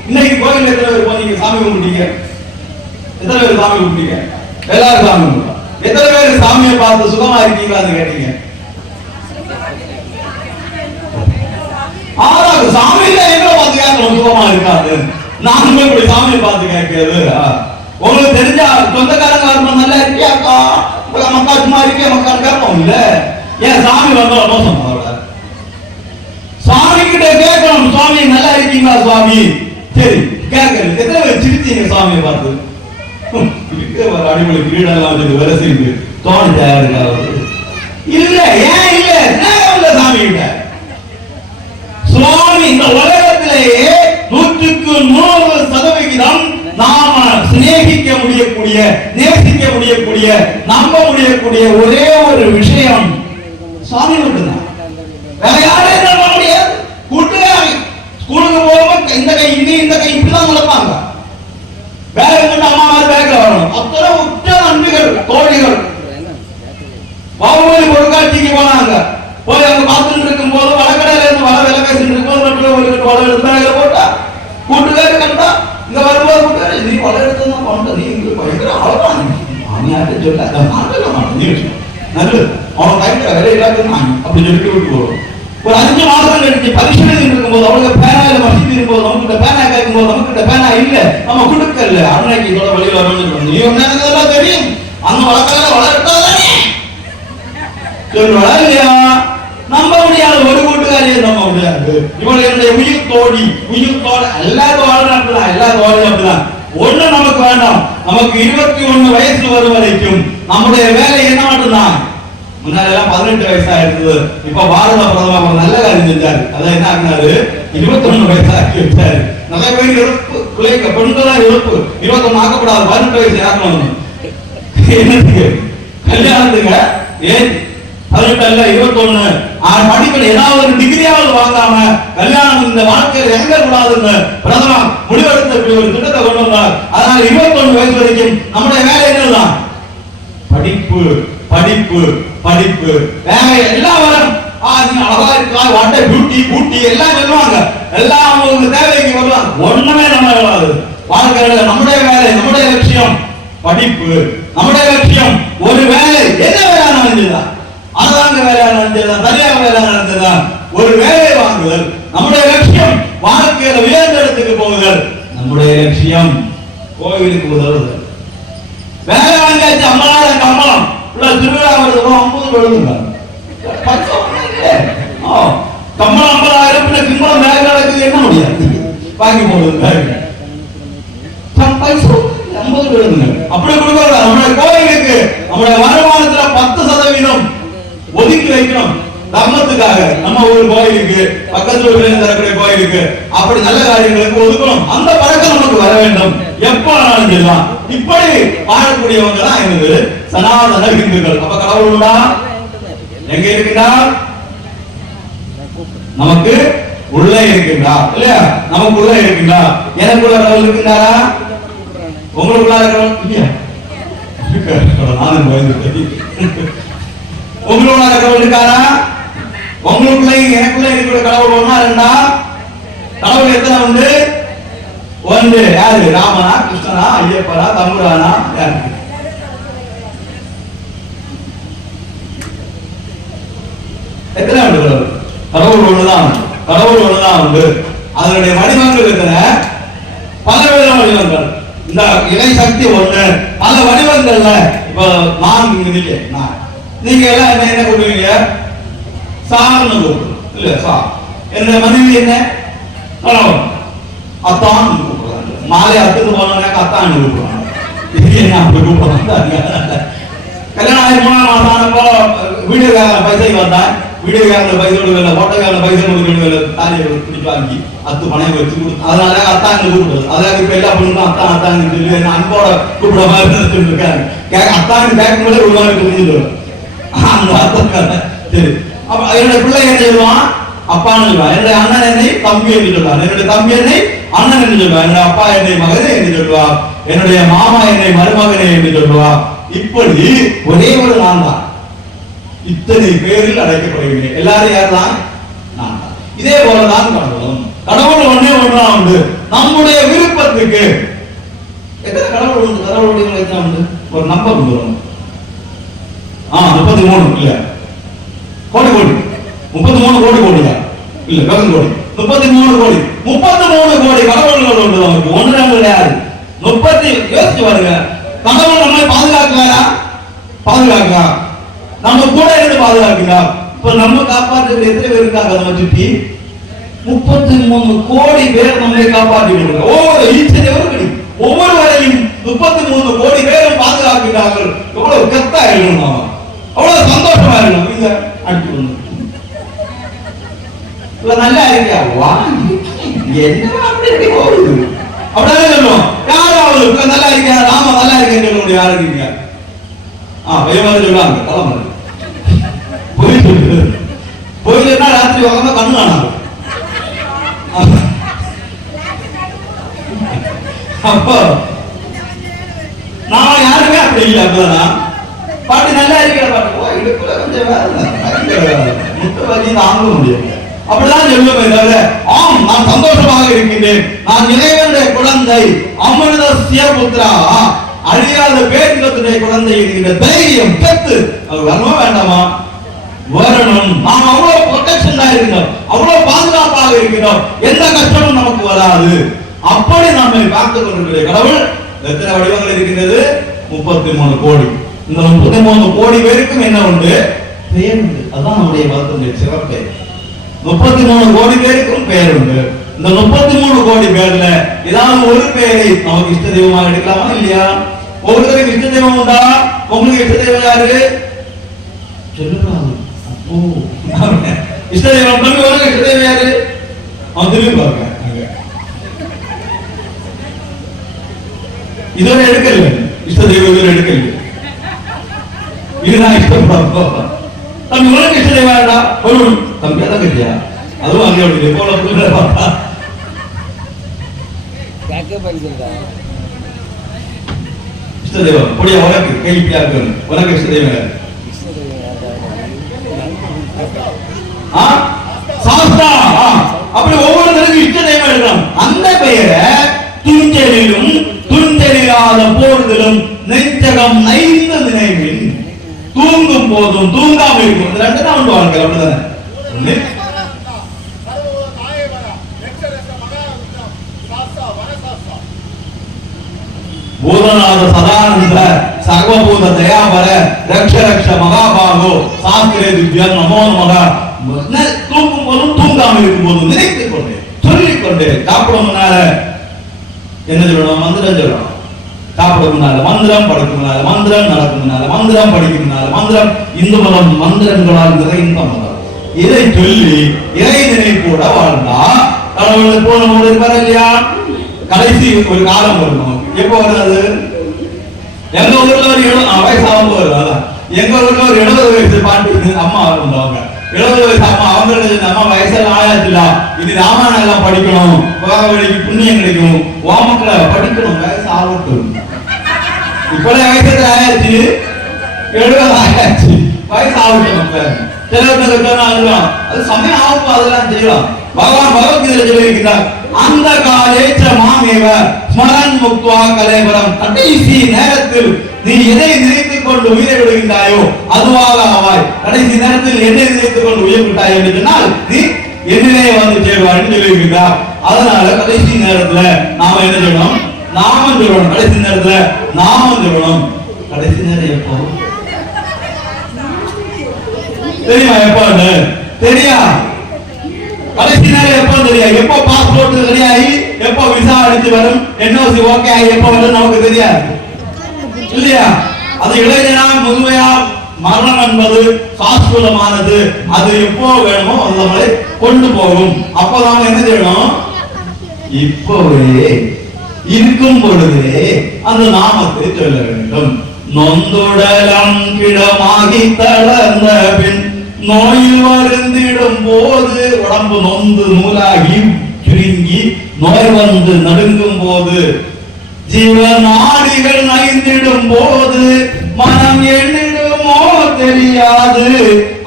இன்னைக்கு கோவில் எத்தனை பேர் போனீங்க சாமி கும்பிட்டீங்க? எத்தனை பேர் சாமி கும்பிட்டீங்க? எல்லாரும் சாமி கும்பிட்டோம். எத்தனை பேர் சாமியை பார்த்து சுகமா இருக்கீங்களான்னு கேட்டீங்க? சாமியில எங்களை பார்த்து கேட்கணும் சுகமா இருக்காது. நானுமே இப்படி சாமியை பார்த்து கேட்கிறது. உங்களுக்கு தெரிஞ்ச சொந்தக்காரங்க நல்லா இருக்கியாக்கா மக்கா சும்மா இருக்கே மக்கள் கேட்போம் இல்ல. ஏன் சாமி வந்தா மோசம்? சாமி கிட்ட கேட்கணும், சுவாமி நல்லா இருக்கீங்களா சுவாமி? சரி கேட்கறது. எத்தனை பேர் சிரிச்சீங்க சுவாமியை பார்த்து? அடிமொழி வீடெல்லாம் வேலை செய்து தோணி தயாரிக்கா இல்ல. ஏன் இல்ல? இல்ல சாமி கிட்ட. சுவாமி இந்த உலகத்திலேயே 100% நாம சிநேகிக்க முடியக்கூடிய, நேசிக்க முடியக்கூடிய, நம்ப முடியக்கூடிய ஒரே ஒரு விஷயம் சுவாமி மட்டும்தான். வேற யாரையும் நம்ப முடியாது. கூட்டுக்காரி ஸ்கூலுக்கு போகும்போது இந்த கை இங்க, இந்த கை இப்படிதான் நடப்பாங்க. பேக் கொண்டு அம்மா மாதிரி பேக்ல வரணும். அத்தனை உற்ற நண்பிகள் தோழிகள். பாகுபலி பொருட்காட்சிக்கு போனாங்க. போய் அவங்க பார்த்துட்டு இருக்கும் போது வடக்கடையில இருந்து வர வேலை பேசிட்டு இருக்கும் போது மட்டும் ஒரு பேக்ல போட்டா கூட்டுக்காரி கண்டா இங்க வரும்போது கூட்டுக்காரி நீ வட எடுத்து தான் பண்ண நீ பயங்கர அழகான மாமியார்ட்ட சொல்ல அதை மாட்டல மாட்டேன் நல்லது அவன் கையில வேலை இல்லாத அப்படி சொல்லிட்டு விட்டு போறோம். ஒரு 5 மாதம் கழிச்சு பரிசீலனை இருக்கும்போது அவங்களுக்கு பேனாயில மசித்து இருக்கும்போது நமக்கிட்ட பேனா கேட்கும் போது நமக்கிட்ட பேனா இல்ல, நம்ம கொடுக்கல. அன்னைக்கு இதோட வழியில் வரணும். நீ ஒன்னெல்லாம் தெரியும் அந்த வழக்கில் வளர்த்தாதானே சொல்லுவா இல்லையா? நம்ப முடியாது. ஒரு கூட்டுக்காரியை நம்ப முடியாது. இவள் என்னுடைய உயிர் தோழி, உயிர் தோழி. எல்லாரும் வாழ்றோம் அப்படிதான், எல்லா தோழியும் அப்படிதான். ஒண்ணு நமக்கு வேண்டாம். நமக்கு 21 வயசு வரும் வரைக்கும் நம்முடைய வேலை என்ன மட்டும்தான். முன்னாடி எல்லாம் 18 வயசா இருந்தது. இப்ப பாரத பிரதமர் ஒரு நல்ல காரியம் செஞ்சாரு. அதான் என்ன ஆகினாரு, 21 வயசா ஆக்கி வச்சாரு. நிறைய பேர் இழப்பு, பிள்ளைங்க பெண்கள் இழப்பு 21 ஆக்கப்படாது. 18 வயசு ஆக்கணும். என்னத்துக்கு? கல்யாணத்துக்கு. ஏன் 18 அல்ல 21 படிக்கணும். ஏதாவது ஒரு டிகிரியாவது வாங்காம கல்யாணம் இந்த வாழ்க்கையில் எங்க கூடாதுன்னு பிரதமர் முடிவெடுத்த ஒரு திட்டத்தை கொண்டு வந்தார். அதனால 21 வயசு வரைக்கும் நம்முடைய வேலை என்னதான்? படிப்பு, படிப்பு, படிப்பு. வேலை எல்லாம் வரும். அழகா இருக்கலாம், வாட்ட பியூட்டி பூட்டி எல்லாம் சொல்லுவாங்க. எல்லாம் அவங்களுக்கு தேவைக்கு வருவாங்க. ஒண்ணுமே நம்ம வராது. வாழ்க்கையில நம்முடைய வேலை, நம்முடைய லட்சியம் படிப்பு. நம்முடைய லட்சியம் ஒரு வேலை. என்ன வேலை நடந்ததா? அரசாங்க வேலை நடந்ததா? தனியார் வேலை நடந்ததா? ஒரு வேலை வாங்குதல். நம்முடைய லட்சியம் வாழ்க்கையில உயர்ந்த இடத்துக்கு போகுதல். நம்முடைய லட்சியம் கோவிலுக்கு உதவுதல். வேலை வாங்கியாச்சு 50,000 சம்பளம். திருவிழா வருது 50 விழுதுங்க. சம்பளம் 50,000 சிம்பளம் வேலை நடக்குது. என்ன முடியாது வாங்கி போடுது. 50 விழுதுங்க. அப்படி கொடுக்க நம்முடைய கோவிலுக்கு நம்முடைய வருமானத்துல 10% ஒதுக்கி வைக்கணும் தர்மத்துக்காக. நம்ம ஒரு கோயிலுக்கு பக்கத்துல தரக்கூடிய கோயிலுக்கு அப்படி நல்ல காரியங்களுக்கு ஒதுக்கணும். அந்த பழக்கம் நமக்கு வர வேண்டும். எப்ப வேணாலும் செய்யலாம். இப்படி வாழக்கூடியவங்க தான் எனக்கு சனாதன இந்துக்கள். அப்ப கடவுள் உண்டா? எங்க இருக்கின்றார்? நமக்கு உள்ளே இருக்கின்றார் இல்லையா? நமக்குள்ள இருக்கின்றார். எனக்குள்ள கடவுள் இருக்கின்றாரா? உங்களுக்குள்ள கடவுள் இல்லையா? நானும் பயந்துட்டேன். உங்களோட கடவுள் இருக்காரா? உங்களுக்குள்ள எனக்குள்ள இருக்கிற கடவுள் ஒண்ணா ரெண்டா? கடவுள் எத்தனை உண்டு? ஒன்று. யாரு? ராமனா, கிருஷ்ணனா, ஐயப்பனா, தம்புரானா? எத்தனை உண்டு கடவுள்? கடவுள் ஒண்ணுதான். கடவுள் ஒண்ணுதான் உண்டு. அதனுடைய வடிவங்கள் எத்தனை? பல வித வடிவங்கள். இந்த இறை சக்தி ஒண்ணு, பல வடிவங்கள்ல. இப்ப நான் இங்க நிக்க, நீங்க எல்லாம் என்ன கூப்பிடுவீங்க? சார்னு கூப்பிடுவோம் இல்ல? சா. என்ன மனைவி என்ன? கணவன். அத்தான் கூப்பிடுறாங்க. மாலை அத்துக்கு போனோம்னா அத்தான் கூப்பிடுவாங்க. என்ன அப்படி கூப்பிடுவாங்க? கல்யாணம் ஆகி 3ஆம் மாசம் ஆனப்போ வீடியோக்காரன் பைசை வந்தான். வீடியோக்காரன் பைசை கொடுக்கல, போட்டோக்காரன் பைசை கொடுக்கல. தாலியை பிடிச்சு வாங்கி அத்து பணையை வச்சு கொடுத்து அதனால அத்தான் கூப்பிடுறது. அதாவது இப்ப எல்லா பொண்ணுக்கும் அத்தான் அத்தான் சொல்லி என்ன அன்போட கூப்பிட மாதிரி இருக்காங்க. அத்தான் கேட்கும்போது ஒரு மாதிரி புரிஞ்சுட்டு அந்த அர்த்தம். சரி, அப்ப என்னோட பிள்ளை என்ன சொல்லுவான்? அப்பான்னு சொல்லுவான். என்னுடைய அண்ணன் என்னை தம்பி என்று சொல்லுவான். என்னுடைய தம்பி என்னை அண்ணன் என்று சொல்லுவான். என்னுடைய அப்பா என்னை மகனே என்று சொல்லுவார். என்னுடைய மாமா என்னை மருமகனே என்று சொல்லுவார். இப்படி ஒரே ஒரு நான் தான் இத்தனை பேரில் அழைக்கப்படுகிறேன். எல்லாரும் யார் தான்? நான் தான். இதே போலதான் கடவுளும். கடவுள் ஒன்னே ஒன்றாம் உண்டு. நம்முடைய விருப்பத்துக்கு எத்தனை கடவுள் உண்டு? கடவுளுடைய எத்தனை உண்டு? ஒரு நம்பர் உண்டு. 33 இல்ல கோடி 33 கோடியா இல்ல கோடி 33 கோடி 33 கோடி கடவுள்கள் உண்டு. நமக்கு ஒன்று ரெண்டு கிடையாது. 30 யோசிச்சு பாருங்க. கடவுள் நம்மை பாதுகாக்கிறாரா? பாதுகாக்கிறா. நம்ம கூட இருந்து பாதுகாக்கிறா. இப்ப நம்ம காப்பாற்றுகிற எத்தனை பேர் இருக்காங்க? நம்ம சுற்றி 33 கோடி பேர் நம்மை காப்பாற்றிட்டு ஒவ்வொருவரையும் 33 கோடி பேரும் பாதுகாக்கிறார்கள். எவ்வளவு கெத்தா இருக்கணும், அவ்வளவு சந்தோஷமா இருக்கணும். இங்க அடிச்சு ஒண்ணு நல்லா இருக்கியா என்ன அப்படி போகுது அப்படியே சொல்லுவோம். யாராவது நல்லா இருக்கியா? ராம நல்லா இருக்கேன்னு சொல்ல முடியும். யாரு இருக்கீங்க? பையன் சொல்லுவாங்க தலைமுறை போயிட்டுனா ராத்திரி உட்காந்து கண்ணு காணாங்க. அப்போ நான் யாருமே அப்படி இல்லை. அப்பதான் பாட்டு நல்லா இருக்கிற பாட்டு இடுப்புல கொஞ்சம் முட்டை வச்சு தாங்க முடியும். அப்படிதான் சொல்லுவேன் தவிர ஆம் நான் சந்தோஷமாக இருக்கின்றேன், நான் இறைவனுடைய குழந்தை, அமிர்தஸ்ய புத்ரா, அழியாத பேரின்பத்துடைய குழந்தை என்கிற தைரியம் கத்து அது வரணுமா வேண்டாமா? வரணும். நாம் அவ்வளவு ப்ரொடெக்ஷன் இருக்கிறோம், அவ்வளவு பாதுகாப்பாக இருக்கிறோம், எந்த கஷ்டமும் நமக்கு வராது. அப்படி நம்மை பார்த்துக் கொண்டிருக்கிற கடவுள் எத்தனை வடிவங்கள் இருக்கின்றது? 33 கோடி. இந்த 33 கோடி பேருக்கும் என்ன உண்டு? பெயர் உண்டு. அதுதான் நம்முடைய மதத்தினுடைய சிறப்பு. 33 கோடி பேருக்கும் பெயர் உண்டு. இந்த 33 கோடி பேர்ல ஏதாவது ஒரு பெயரை நமக்கு இஷ்ட தெய்வமாக எடுக்கலாமா இல்லையா? ஒவ்வொருத்தருக்கு இஷ்ட தெய்வம் உண்டா? உங்களுக்கு இஷ்ட தெய்வம் யாரு? சொல்லக்கூடாது. இஷ்ட தெய்வம் தம்பி உனக்கு இஷ்ட தெய்வம் யாரு? அவன் திரும்பி பாருங்க. இதுவரை எடுக்கல இஷ்ட தெய்வம், இதுவரை எடுக்கல. இதுதான் இஷ்டப்படும். தம்பி உனக்கு இஷ்ட தெய்வம் யாருடா? தம்பி அதான் கட்டியா? அதுவும் அங்கே போல பார்த்தா இஷ்ட தெய்வம் பொடியா உனக்கு கேள்வியா இருக்கு. உனக்கு இஷ்ட தெய்வம் யாரு? சாஸ்தா. அப்படி ஒவ்வொருத்தருக்கும் இஷ்ட தெய்வம் எடுக்கணும். அந்த பெயரை துஞ்சலிலும் துஞ்சலில்லாத போர்திலும் நெஞ்சகம் நைந்த நினைவில் தூங்கும் போதும் தூங்காமல் இருக்கும். இந்த ரெண்டு தான் உண்டு வாழ்க்கை. அப்படிதானே? பூதநாத சதானந்த சர்வபூத தயாபர ரக்ஷ ரக்ஷ மகாபாகோ சாஸ்திரே திவ்யம் நமோ நமக. தூங்கும் போதும் தூங்காமல் இருக்கும் போதும் நினைத்துக் கொண்டே சொல்லிக் கொண்டே சாப்பிட முன்னால என்ன சொல்லணும்? மந்திரம் சொல்லணும். சாப்பிட முன்னால மந்திரம், படுக்க முன்னால மந்திரம், நடக்க முன்னால மந்திரம், படிக்க முன்னால மந்திரம். இந்து மதம் மந்திரங்களால் நிறைந்த மதம். இதை சொல்லி இறை நினைப்போட வாழ்ந்தா கடவுளுக்கு போன போது இருப்பாரு இல்லையா? கடைசி ஒரு காலம் வரும். எப்போ வருது? எங்க ஊர்ல ஒரு வயசாகும் போது அதான். எங்க ஊர்ல ஒரு 70 வயசு பாட்டு அம்மா வந்தவங்க 70 வயசு அம்மா. அவங்க அம்மா வயசெல்லாம் ஆயாச்சுல, இது ராமாயணம் எல்லாம் படிக்கணும், புண்ணியம் கிடைக்கும், ஓமக்களை படிக்கணும், வயசு ஆகட்டும். இப்பெல்லாம் வயசு ஆயாச்சு, 70 ஆயாச்சு, வயசு ஆகட்டும். அது சமயம் ஆகும், அதெல்லாம் செய்யலாம். பகவான் பகவத்கீதையில சொல்லியிருக்கிறார், அந்த காலேச்ச மாமேவ ஸ்மரன் முக்த்வா கலேவரம். கடைசி நேரத்தில் நீ எதை நினைத்துக் கொண்டு உயிரை விடுகின்றாயோ அதுவாக ஆவாய். கடைசி நேரத்தில் எதை நினைத்துக் கொண்டு உயிர் விட்டாய் என்று சொன்னால் நீ என்னிலே வந்து சேருவாய் என்று சொல்லியிருக்கிறார். அதனால கடைசி நேரத்துல நாம என்ன சொல்லணும்? நாமம் சொல்லணும். கடைசி நேரத்துல நாமம் சொல்லணும். கடைசி நேரம் எப்போ தெரியுமா? எப்போ தெரியா? கடைசி நேரம் எப்போ தெரியாது. எப்போ பாஸ்போர்ட் ரெடியாகி எப்போ விசா அடிச்சு வரும், என்ஓசி ஓகே ஆகி எப்போ வரும் நமக்கு தெரியாது இல்லையா? அது இளைஞனா முதுமையா மரணம் என்பது சாஸ்வதமானது. அது எப்போ வேணுமோ அது நம்மளை கொண்டு போகும். அப்போ நாம என்ன செய்யணும்? இப்போவே இருக்கும் பொழுதே அந்த நாமத்தை சொல்ல வேண்டும். நொந்துடலம் கிடமாகி தளர்ந்த பின் நோயில் வருந்திடும் போது உடம்பு நொந்து நூலாகி சுருங்கி நோய் வந்து நடுங்கும் போது ஜீவநாடிகள் நைந்திடும் போது மனம் எண்ணிடுமோ தெரியாது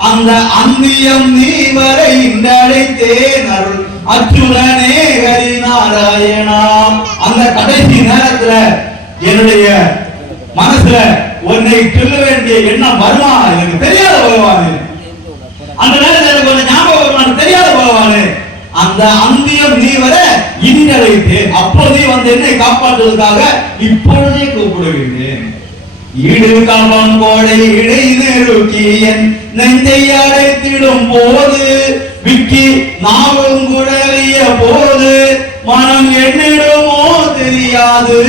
அந்த அந்தியம் நீ வரை அழைத்தேன் அருள் அச்சுதனே ஹரி நாராயணா. அந்த கடைசி நேரத்துல என்னுடைய மனசுல உன்னை சொல்ல வேண்டிய எண்ணம் வருமா எனக்கு தெரியாத பகவானு. அந்த நேரத்தில் எனக்கு கொஞ்சம் ஞாபகம் வருமானு தெரியாத பகவானு. அந்த அந்தியம் நீ வர இன்றழைத்து அப்போதே வந்து என்னை காப்பாற்றுவதற்காக இப்பொழுதே கூப்பிடுகிறேன். ஈடு காலம் கோடை இடை நெருக்கியன் நெஞ்சை அடைத்திடும் போது விக்கி நாவும் குழலிய போது மனம் எண்ணிடுமோ தெரியாது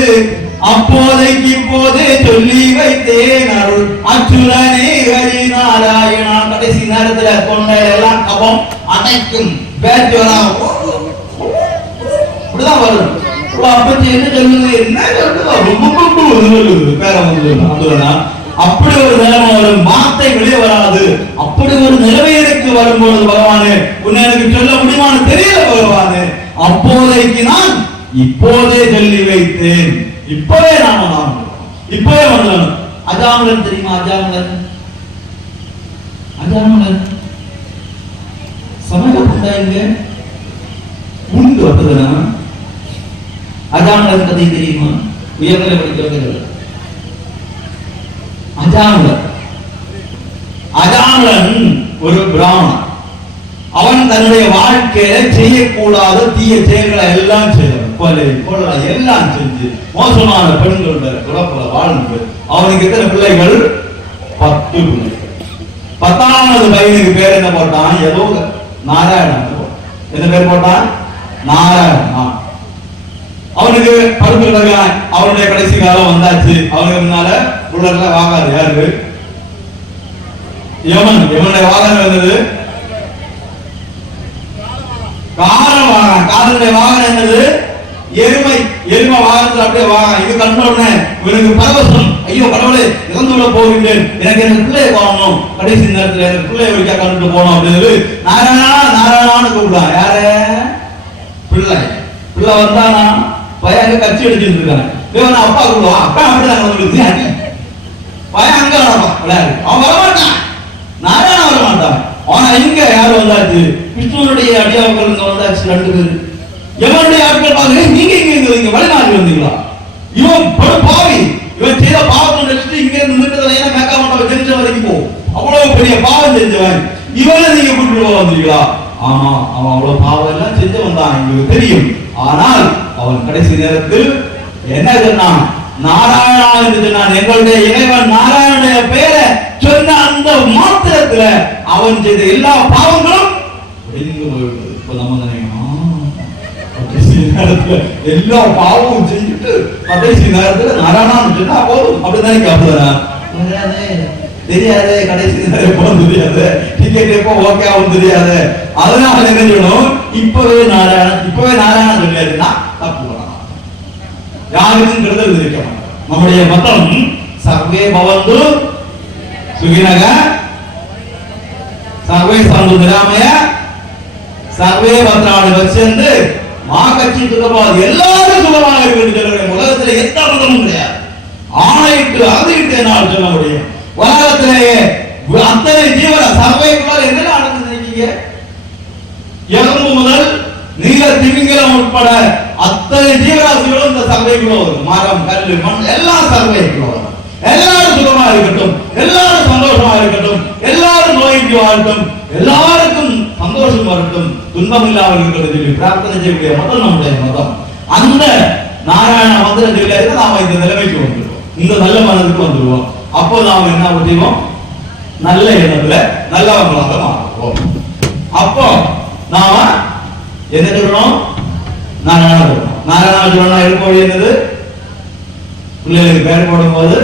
அப்போதைக்கு இப்போதே சொல்லி வைத்தேன் அருள் அச்சுதனே ஹரி நாராயணா. கடைசி நேரத்துல கொண்ட எல்லாம் கபம் அனைக்கும் பேச்சு அப்படிதான் வரும். அப்படி என்ன சொல்லுது என்ன சொல்லுது பேர வந்து அப்படி ஒரு நிலைமை வரும். வார்த்தை வெளியே வராது. அப்படி ஒரு நிலைமைக்கு வரும்பொழுது பகவானு உன்னை எனக்கு சொல்ல முடியுமான்னு தெரியல பகவானு. அப்போதைக்கு நான் இப்போதே சொல்லி வைத்தேன். இப்பவே நாம இப்பவே வந்தோம். அஜாமலன் தெரியுமா? அஜாமலன் சமயங்க உண்டு அப்பதுனா அஜாமலன் கதை தெரியுமா? உயர்நிலை படிக்கிறவர்கள் அஜாமலன் ஒரு பிராமணன். அவன் தன்னுடைய வாழ்க்கையில செய்யக்கூடாத தீய செயல்களை எல்லாம் செய்யணும். கொலை கொலை எல்லாம் செஞ்சு மோசமான பெண்களோட குழப்பல வாழ்ந்து அவனுக்கு எத்தனை பிள்ளைகள்? 10 பிள்ளைகள். 10வது பையனுக்கு பேர் என்ன போட்டான்? ஏதோ நாராயணன். என்ன பேர் போட்டான்? நாராயணன். அவனுக்கு படுத்து கிடக்கான். அவனுடைய கடைசி காலம் வந்தாச்சு. அவனுக்கு முன்னால உள்ள வாகாது. யாரு? யமன். யமனுடைய வாகனம் இருந்தது காரவாகனம். காரனுடைய வாகனம் என்னது? எருமை. எருமை வாகனத்தில் அப்படியே வாகனம். இது கண்ட உடனே இவனுக்கு பரவசம். ஐயோ கடவுளே இறந்துள்ள போகின்றேன், எனக்கு எனக்கு பிள்ளைய காணணும், கடைசி நேரத்தில் எனக்கு பிள்ளைய வழிக்கா கண்டுட்டு போனோம் அப்படின்னு நாராயணா நாராயணான்னு கூப்பிடுவான். யார? பிள்ளை. பிள்ளை வந்தானா பையன் கட்சி அடிச்சுட்டு இருக்காங்க. அப்பா கூப்பிடுவான். அப்பா அப்படிதான் வந்து பையன் அங்க விளையாடு. அவன் வரமாட்டான். நாராயணா வரமாட்டான். ஆனா இங்க யாரு வந்தாச்சு? விஷ்ணுனுடைய அடியாக்கள் இங்க வந்தாச்சு 2 பேரு. எவனுடைய ஆட்கள் பாருங்க, நீங்க இங்க வெளிநாட்டு வந்தீங்களா? இவன் பாவி. இவன் செய்த பாவத்தை நினைச்சிட்டு இங்க இருந்து நின்றுட்டதுல மேக்கா மாட்டவன் தெரிஞ்ச வரைக்கும் போ. அவ்வளவு பெரிய பாவம் செஞ்சவன் இவனை நீங்க கூப்பிட்டு வந்தீங்களா? ஆமா, அவன் அவ்வளவு பாவம் எல்லாம் செஞ்சவன் தான், எங்களுக்கு தெரியும். ஆனால் அவன் கடைசி நேரத்தில் என்ன சொன்னான்? நாராயணா என்று சொன்னான். எங்களுடைய இறைவன் நாராயணனுடைய பெயரை சொன்ன அந்த மாத்திரத்துல அவன் செய்த எல்லா பாவங்களும் இப்ப நம்ம நேரத்துல எல்லா பாவமும் செஞ்சுட்டு கடைசி நேரத்துல நாராயணான்னு சொன்னா போதும். அப்படிதான் காப்புதானா? தெரியாது. கடைசி நேரம் போக தெரியாது. டிக்கெட் எப்போ ஓகே ஆகும் தெரியாது. அதனால என்ன சொல்லணும்? இப்பவே நாராயணன் சொல்லியாருன்னா தப்பு பண்ணலாம். யாருக்கும் கெடுதல் இருக்க மாட்டோம். நம்முடைய மதம் சர்வே பவந்து சுகினக சர்வே சந்து நிராமய சர்வே பத்ராணி வச்சிருந்து மாகட்சி சுகபாது எல்லாரும் சுகமாக இருக்கு சொல்ல. உலகத்துல எந்த மதமும் கிடையாது. ஆணையிட்டு அறுதிட்டு என்னால் சொல்ல முடியும். உலகத்திலேயே அத்தனை ஜீவன சர்வைக்குள்ளால் என்ன நடந்துருக்கீங்க? எறும்பு முதல் நீல திமிங்கலம் உட்பட அத்தனை ஜீவராசிகளும் இந்த சர்வைக்குள்ள வரும். மரம் கல்லு மண் எல்லாம் சர்வைக்குள்ள வரும். எல்லாரும் சுகமா இருக்கட்டும், எல்லாரும் சந்தோஷமா இருக்கட்டும், எல்லாரும் நோய்க்கு வாழட்டும், எல்லாருக்கும் சந்தோஷம் வரட்டும், துன்பம் இல்லாமல் இருக்கிறது சொல்லி பிரார்த்தனை செய்யக்கூடிய மதம் நம்முடைய மதம். அந்த நாராயண மந்திரத்தில இருந்து நாம இந்த நிலைமைக்கு வந்துடுவோம். இந்த நல்ல மனதுக்கு வந்துடுவோம். அப்போ நாம என்ன பண்ணுவோம்? நல்ல எண்ணத்துல நல்லவங்களாக மாறுவோம். அப்போ நாம என்ன சொல்லணும்? நாராயண சொல்லணும். நாராயண சொல்லணும். எழுப்போடு என்னது? பிள்ளைகளுக்கு பேர் போடும் போது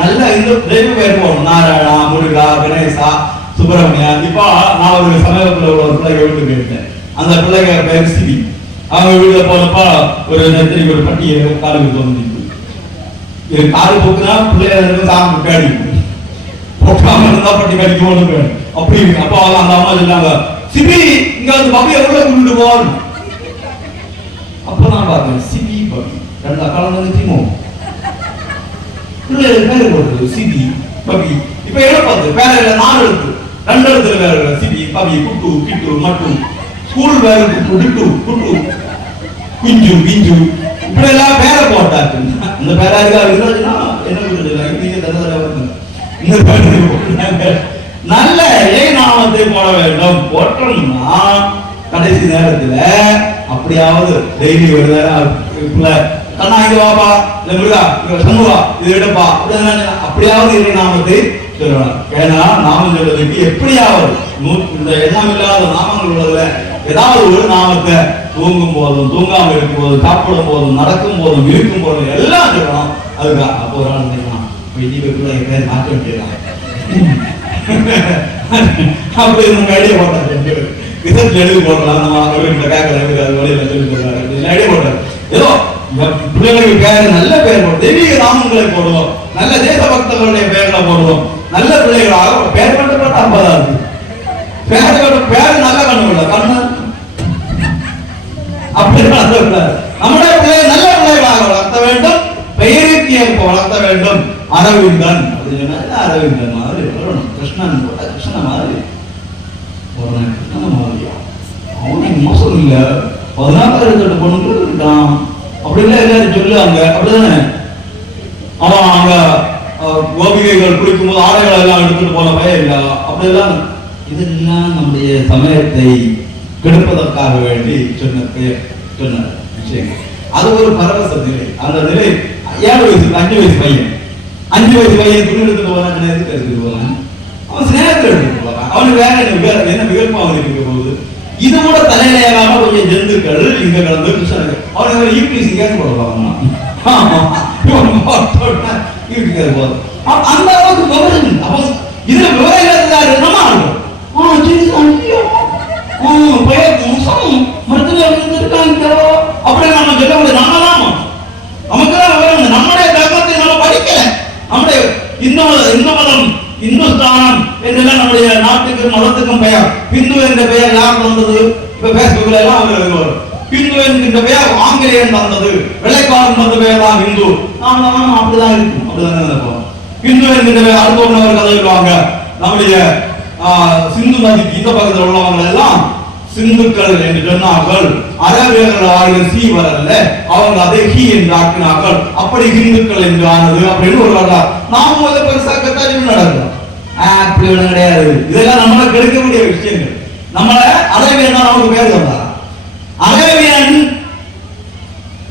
நல்ல இந்த தெய்வ பேர் போடணும். நாராயணா, முருகா, கணேசா, சுப்பிரமணியா. இப்போ நான் ஒரு சமயத்துல ஒரு பிள்ளைங்க வீட்டுக்கு போயிருந்தேன். அந்த பிள்ளைங்க பேர் சிவி. அவங்க வீட்டுல போனப்ப ஒரு நெத்திரிக்கு ஒரு பட்டியை காலுக்கு தோணுது. இது காலு போக்குனா பிள்ளைங்க சாமி பேடி போட்டாம இருந்தா பட்டி கடிக்க ஒண்ணு அப்படி அப்பா அந்த அம்மா சொன்னாங்க சிபி இங்க வந்து பப்பி எவ்வளவு கொண்டு போவான். அப்ப நான் பார்த்தேன் சிபி பப்பி ரெண்டா கலந்து திமோ பேரு போடுறது சிபி பப்பி. இப்ப என்ன பார்த்து பேர 4 எழுத்து 2 எழுத்துல வேற சிபி பப்பி குட்டு கிட்டு மட்டும் ஸ்கூல் வேற குட்டு குட்டு குஞ்சு கிஞ்சு இப்படி எல்லாம் பேர போட்டாச்சு. அந்த பேரா இருக்கா இருந்துச்சுன்னா என்ன பண்ணுறது நீங்க தந்ததை நல்ல நாமத்தை போட வேண்டும். போட்டோம்னா கடைசி நேரத்துல அப்படியாவது டெய்லி ஒரு கண்ணா இங்க வாப்பா இல்ல முருகா இங்க சண்முகா இது விடப்பா அப்படியாவது இறை நாமத்தை சொல்லணும். ஏன்னா நாமம் சொல்றதுக்கு எப்படியாவது இந்த எண்ணம் இல்லாத நாமங்கள் உள்ளதுல ஏதாவது ஒரு நாமத்தை தூங்கும் போதும் தூங்காம இருக்கும் போதும் சாப்பிடும் போதும் நடக்கும் போதும் இருக்கும் போதும் எல்லாம் சொல்லணும். அதுக்கா அப்போ ஒரு நாள் நினைக்கலாம் பேர் மாற்ற வேண்டியதான் அப்படி நம்ம ஐடியா போட்டாரு ரிசர்ச் எழுதி போடலாம். நம்ம ஐடியா போட்டாரு ஏதோ பிள்ளைகளுக்கு பேர் நல்ல பேர் போடும் தெய்வீக நாமங்களை போடுவோம் நல்ல தேச பக்தர்களுடைய பெயர்களை போடுவோம் நல்ல பிள்ளைகளாக பேர் மட்டும் போட்டா 50 பேர் நல்ல கண்ணு இல்லை கண்ணு அப்படி நம்முடைய பிள்ளைகள் நல்ல பிள்ளைகளாக வளர்த்த வேண்டும். பெயருக்கு ஏற்ப வளர்த்த வேண்டும். அரவிந்தன் அப்படின்னு அரவிந்தன் மாதிரி வரணும். கிருஷ்ணன் கிருஷ்ண மாதிரி கிருஷ்ணன் மாதிரியா அவனுக்கு மோசம் இல்ல 16 பொண்ணு இருக்கான் அப்படின்னா எல்லாரும் சொல்லுவாங்க. அப்படிதானே அவன் அங்க கோபிகைகள் குளிக்கும் போது ஆடைகள் எல்லாம் எடுத்துட்டு போன பயம் இல்ல அப்படியெல்லாம். இதெல்லாம் நம்முடைய சமயத்தை கெடுப்பதற்காக வேண்டி சொன்ன விஷயங்கள். அது ஒரு பரவச நிலை. அந்த நிலை 7 வயசு 5 வயசு பையன் 5 வயசு பையன் துணி எடுத்துட்டு போறான் எதுக்கு எடுத்துட்டு போறான் அவன் ஸ்நேகத்தை எடுத்துட்டு போறான். அவனுக்கு வேற என்ன விகல்பம் அவனுக்கு இருக்க போகுது. இது கூட தலையில ஏறாம கொஞ்சம் ஜந்துக்கள் இங்க கலந்து கிருஷ்ணனுக்கு அவனுக்கு யூபிசி கேஸ் போடுவாங்க. அந்த அளவுக்கு விவரம் அப்போ இதுல விவரம் இல்லாததாரு என்னமா இருக்கும் அப்படி நம்ம சொல்ல முடியாது. நம்மதான் நமக்குதான் விவரம் நம்முடைய தர்மத்தை நம்ம படிக்கல. நம்முடைய இந்து மதம் இந்துஸ்தானம் என்றெல்லாம் நம்முடைய நாட்டுக்கும் மதத்துக்கும் பெயர். ஹிந்து என்ற பெயர் யார் தந்தது? இப்ப பேஸ்புக்ல எல்லாம் வரும் ஹிந்து என்கின்ற பெயர் ஆங்கிலேயன் தந்தது. வெள்ளைக்காரன் தந்த பெயர் தான் ஹிந்து. நாம அப்படிதான் இருக்கும். அப்படிதான் நினைப்போம். ஹிந்து என்கின்ற பெயர் அடுத்தவங்க கதை சொல்லுவாங்க. நம்முடைய சிந்து நதிக்கு இந்த பக்கத்தில் உள்ளவங்க எல்லாம் சிந்துக்கள் என்று சொன்னார்கள். அரபியர்கள் சி வரல அவங்க அதை ஹி என்று ஆக்கினார்கள். அப்படி ஹிந்துக்கள் என்று ஆனது அப்படின்னு ஒரு வரலாறு. நாம முதல் பெருசா கத்தாரியும் நடக்கும். அப்படி ஒண்ணு கிடையாது. இதெல்லாம் நம்மளை கெடுக்கக்கூடிய விஷயங்கள். நம்மள அரேபியன் தான் நமக்கு பேர் சொன்னார். அரேபியன்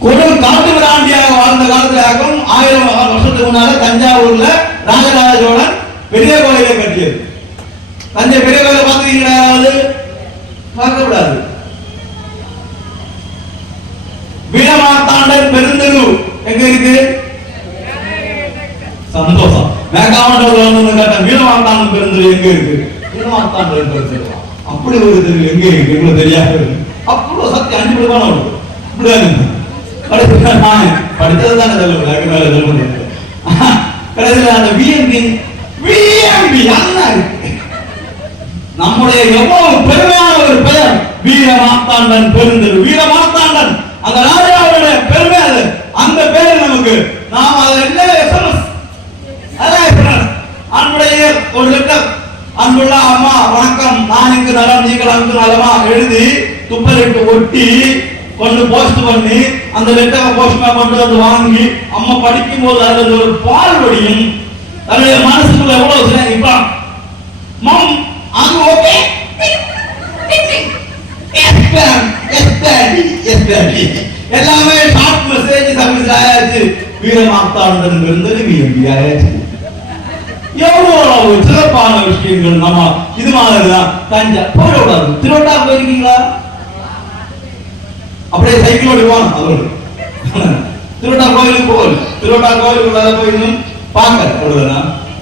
ஒரு காட்டு விராண்டியாக வாழ்ந்த காலத்திலாகும் 1000 வருஷத்துக்கு முன்னால தஞ்சாவூர்ல ராஜராஜ சோழன் பெரிய கோயிலை கட்டியது. தஞ்சை பெரிய கோயிலை பார்த்துருக்கீங்களா? பார்க்கக்கூடாது. வீரமார்த்தாண்டன் பெருந்தெரு எங்க இருக்கு? சந்தோஷம். வீரமார்த்தாண்டன் பெருந்தெரு எங்க இருக்கு? வீரமார்த்தாண்டன் பெருந்தெரு அப்படி ஒரு தெரு எங்க இருக்கு? எங்களுக்கு தெரியாது. அவ்வளவு சக்தி 5 விடுவான படித்தது தானே சொல்ல கடைசியில் அந்த விஎம்பி நம்முடைய எவ்வளவு பெருமையான ஒரு பெயர் வீரமார்த்தாண்டன் பெருந்தெரு. வீரமார்த்தாண்டன் அந்த ராஜாவுடைய பெருமை அது. அந்த பேர் நமக்கு நாம் அன்புடைய ஒரு லெட்டர் அன்புள்ள அம்மா வணக்கம் நான் இங்கு நலம் நீங்கள் அங்கு நலமா எழுதி துப்பலிட்டு ஒட்டி கொண்டு போஸ்ட் பண்ணி அந்த லெட்டரை போஸ்ட்மேன் கொண்டு வந்து வாங்கி அம்மா படிக்கும் போது அதுல ஒரு பால் வடியும் தன்னுடைய மனசுக்குள்ள எவ்வளவு இப்ப மம் அது ஓகே எல்லாமே ஷார்ட் மெசேஜ் சர்வீஸ் ஆயாச்சு. வீரமார்த்தாண்டன் பெருந்தெரு விஎம்பி ஆயாச்சு. எவ்வளவு சிறப்பான விஷயங்கள். நம்ம இது மாதிரிதான் தஞ்சை போயிடக்கூடாது. திருவட்டா போயிருக்கீங்களா? அப்படியே சைக்கிள் ஓடிவான் அவர்கள். திருவட்டா கோயிலுக்கு போகல. திருவட்டா கோயிலுக்கு போய் இன்னும் பார்க்க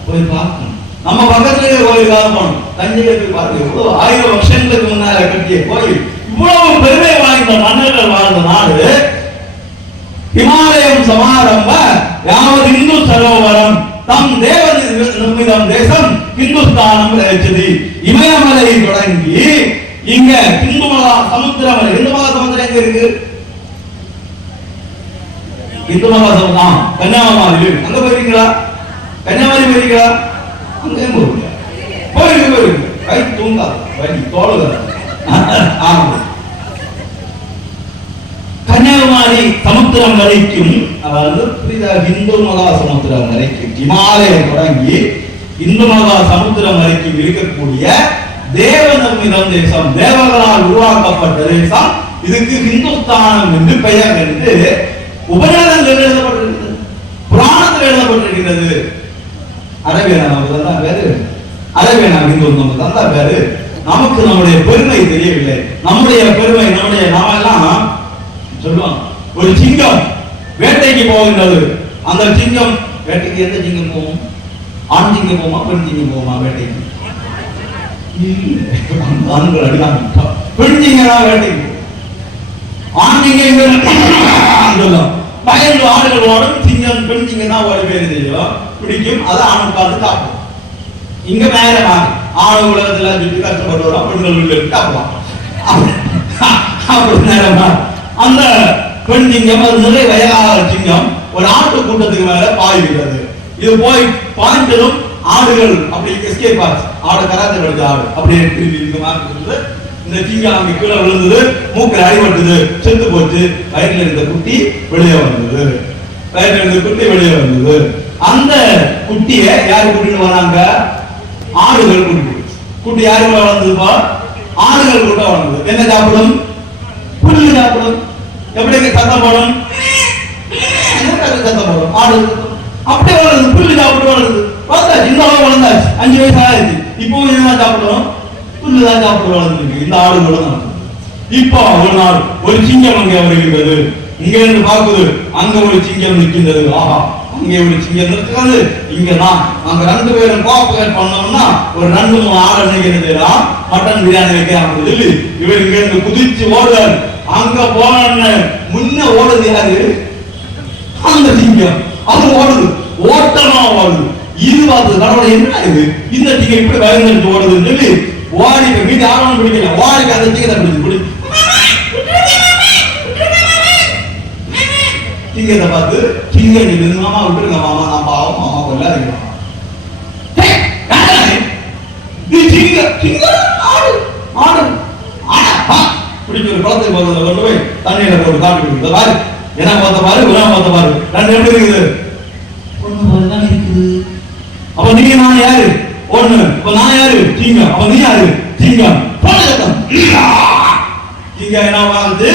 போய் பார்க்கணும். நம்ம பக்கத்திலேயே கோயிலுக்காக போகணும். தஞ்சையில போய் பார்க்க எவ்வளவு 1000 வருஷங்களுக்கு முன்னால கட்டிய கோயில். இவ்வளவு பெருமை வாய்ந்த மன்னர்கள் வாழ்ந்த நாடு. ஹிமாலயம் சமாரம்ப யாவது இந்து சரோவரம் தம் தேவன் தேசம் ஹிந்துஸ்தானம் விளைச்சது. இமயமலை தொடங்கி இங்க ஹிந்து மகா சமுத்திரம், ஹிந்து மகா சமுத்திரம் எங்க இருக்கு? ஹிந்து மகா சமுத்திரம் கன்னியாகுமரி. அங்க போயிருக்கீங்களா? கன்னியாகுமரி போயிருக்கீங்களா? அங்கேயும் போயிருக்கு. கை தூங்கா வலி தோளுகிற. கன்னியாகுமரி சமுத்திரம் வரைக்கும், அதாவது இந்து மகா சமுத்திரம் வரைக்கும், இமாலயம் தொடங்கி இந்து மகா சமுத்திரம் வரைக்கும் இருக்கக்கூடிய தேவநர்மிதம் தேசம், தேவர்களால் உருவாக்கப்பட்ட தேசம். இதுக்கு ஹிந்துஸ்தானம் என்று பெயர் என்று உபநிடதங்கள் எழுதப்பட்டிருக்கிறது, புராணத்தில் எழுதப்பட்டிருக்கிறது. அரபியனா தான் பேரு, அரபியனா ஹிந்து தான் பேரு. நமக்கு நம்முடைய பெருமை தெரியவில்லை. நம்முடைய பெருமை, நாம எல்லாம் சொல்லுவாங்க, ஒரு சிங்கம் வேட்டைக்கு போகின்றது. அந்த சிங்கம் வேட்டைக்கு எந்த சிங்கம் போகும்? ஆண் சிங்கம் போமா, பெண் சிங்கம் போமா வேட்டைக்கு? ஆண்கள் அடிதான், பெண் சிங்கம் வேட்டைக்கு. ஆண் சிங்கம் பயந்து ஆடுகள் ஓடும், சிங்கம் பெண் சிங்கம் தான் ஓடி பேரு தெரியும், பிடிக்கும். அதை ஆண் பார்த்து காப்போம். இங்க மேல ஆணு உலகத்துல சுற்றி கஷ்டப்பட்டு வரோம், பெண்கள் உள்ள காப்பலாம். அப்படி நேரமா அந்த பெண் சிங்கம், அது நிறைய வயதான சிங்கம், ஒரு ஆட்டு கூட்டத்துக்கு மேல பாய்கிறது. இது போய் பாய்ந்ததும் ஆடுகள் அப்படி எஸ்கேப் ஆச்சு. ஆடு கராத்தே எடுத்த ஆடு அப்படியே திரும்பி இந்த சிங்கம் அங்க கீழே விழுந்தது, மூக்கில் அடிபட்டது, செத்து போச்சு. வயிற்றுல இருந்த குட்டி வெளியே வந்தது, அந்த குட்டிய யாரு கூட்டிட்டு வராங்க? ஆடுகள் கூட்டிட்டு. குட்டி யாரு வளர்ந்ததுப்பா? ஆடுகள் கூட்ட வளர்ந்தது. என்ன சாப்பிடும்? புல்லு சாப்பிடும். எப்படி சத்தம் போடும்? சத்தம் போடும். ஆடு அப்படியே வளருது, புல்லு சாப்பிட்டு வளருது. வளர்ந்தாச்சு, இந்த அளவு வளர்ந்தாச்சு, 5 வயசு ஆயிடுச்சு. இப்போ என்னதான் சாப்பிடும்? புல்லு தான் சாப்பிட்டு வளர்ந்துருக்கு. இந்த ஆடுகளும் இப்போ ஒரு நாள் ஒரு சிங்கம் அங்கே வருகிறது. இங்க இருந்து பார்க்குது, அங்க ஒரு சிங்கம் நிற்கின்றது. ஆஹா, அங்கே ஒரு சிங்கம் நிற்கிறது, இங்கதான். நாங்க 2 பேரும் கோஆபரேட் பண்ணோம்னா ஒரு 2-3 ஆடு நினைக்கிறது, மட்டன் பிரியாணி வைக்கிறாங்க சொல்லி இவர் இங்க இருந்து குதிச்சு ஓடுறாரு. அங்க போன முன்ன ஓடுது யாரு? அந்த சிங்கம். அது ஓடுது, ஓட்டமா ஓடுது. இது பார்த்து கடவுளை என்ன இது, இந்த சிங்கம் இப்படி பயந்துட்டு ஓடுதுன்னு சொல்லி ஓடி வீட்டு ஆரம்பம் பிடிக்கல, ஓடி அந்த சிங்கத்தை பிடிச்சு சிங்கத்தை பார்த்து சிங்கம் மாமா விட்டுருங்க, மாமா நான் பாவம், மாமா கொள்ள பிடிச்ச ஒரு குளத்துக்கு போகிறத கொண்டு போய் தண்ணியில போட்டு காப்பி கொடுக்குது. பாரு என்ன பார்த்த பாரு, உணவு பார்த்த பாரு, 2 எப்படி இருக்குது? ஒண்ணு போலதான் இருக்குது. அப்ப நீங்க நான் யாரு? ஒண்ணு. இப்ப நான் யாரு? சிங்கம். அப்ப நீ யாரு? சிங்கம். சிங்கம் என்ன வாழ்ந்து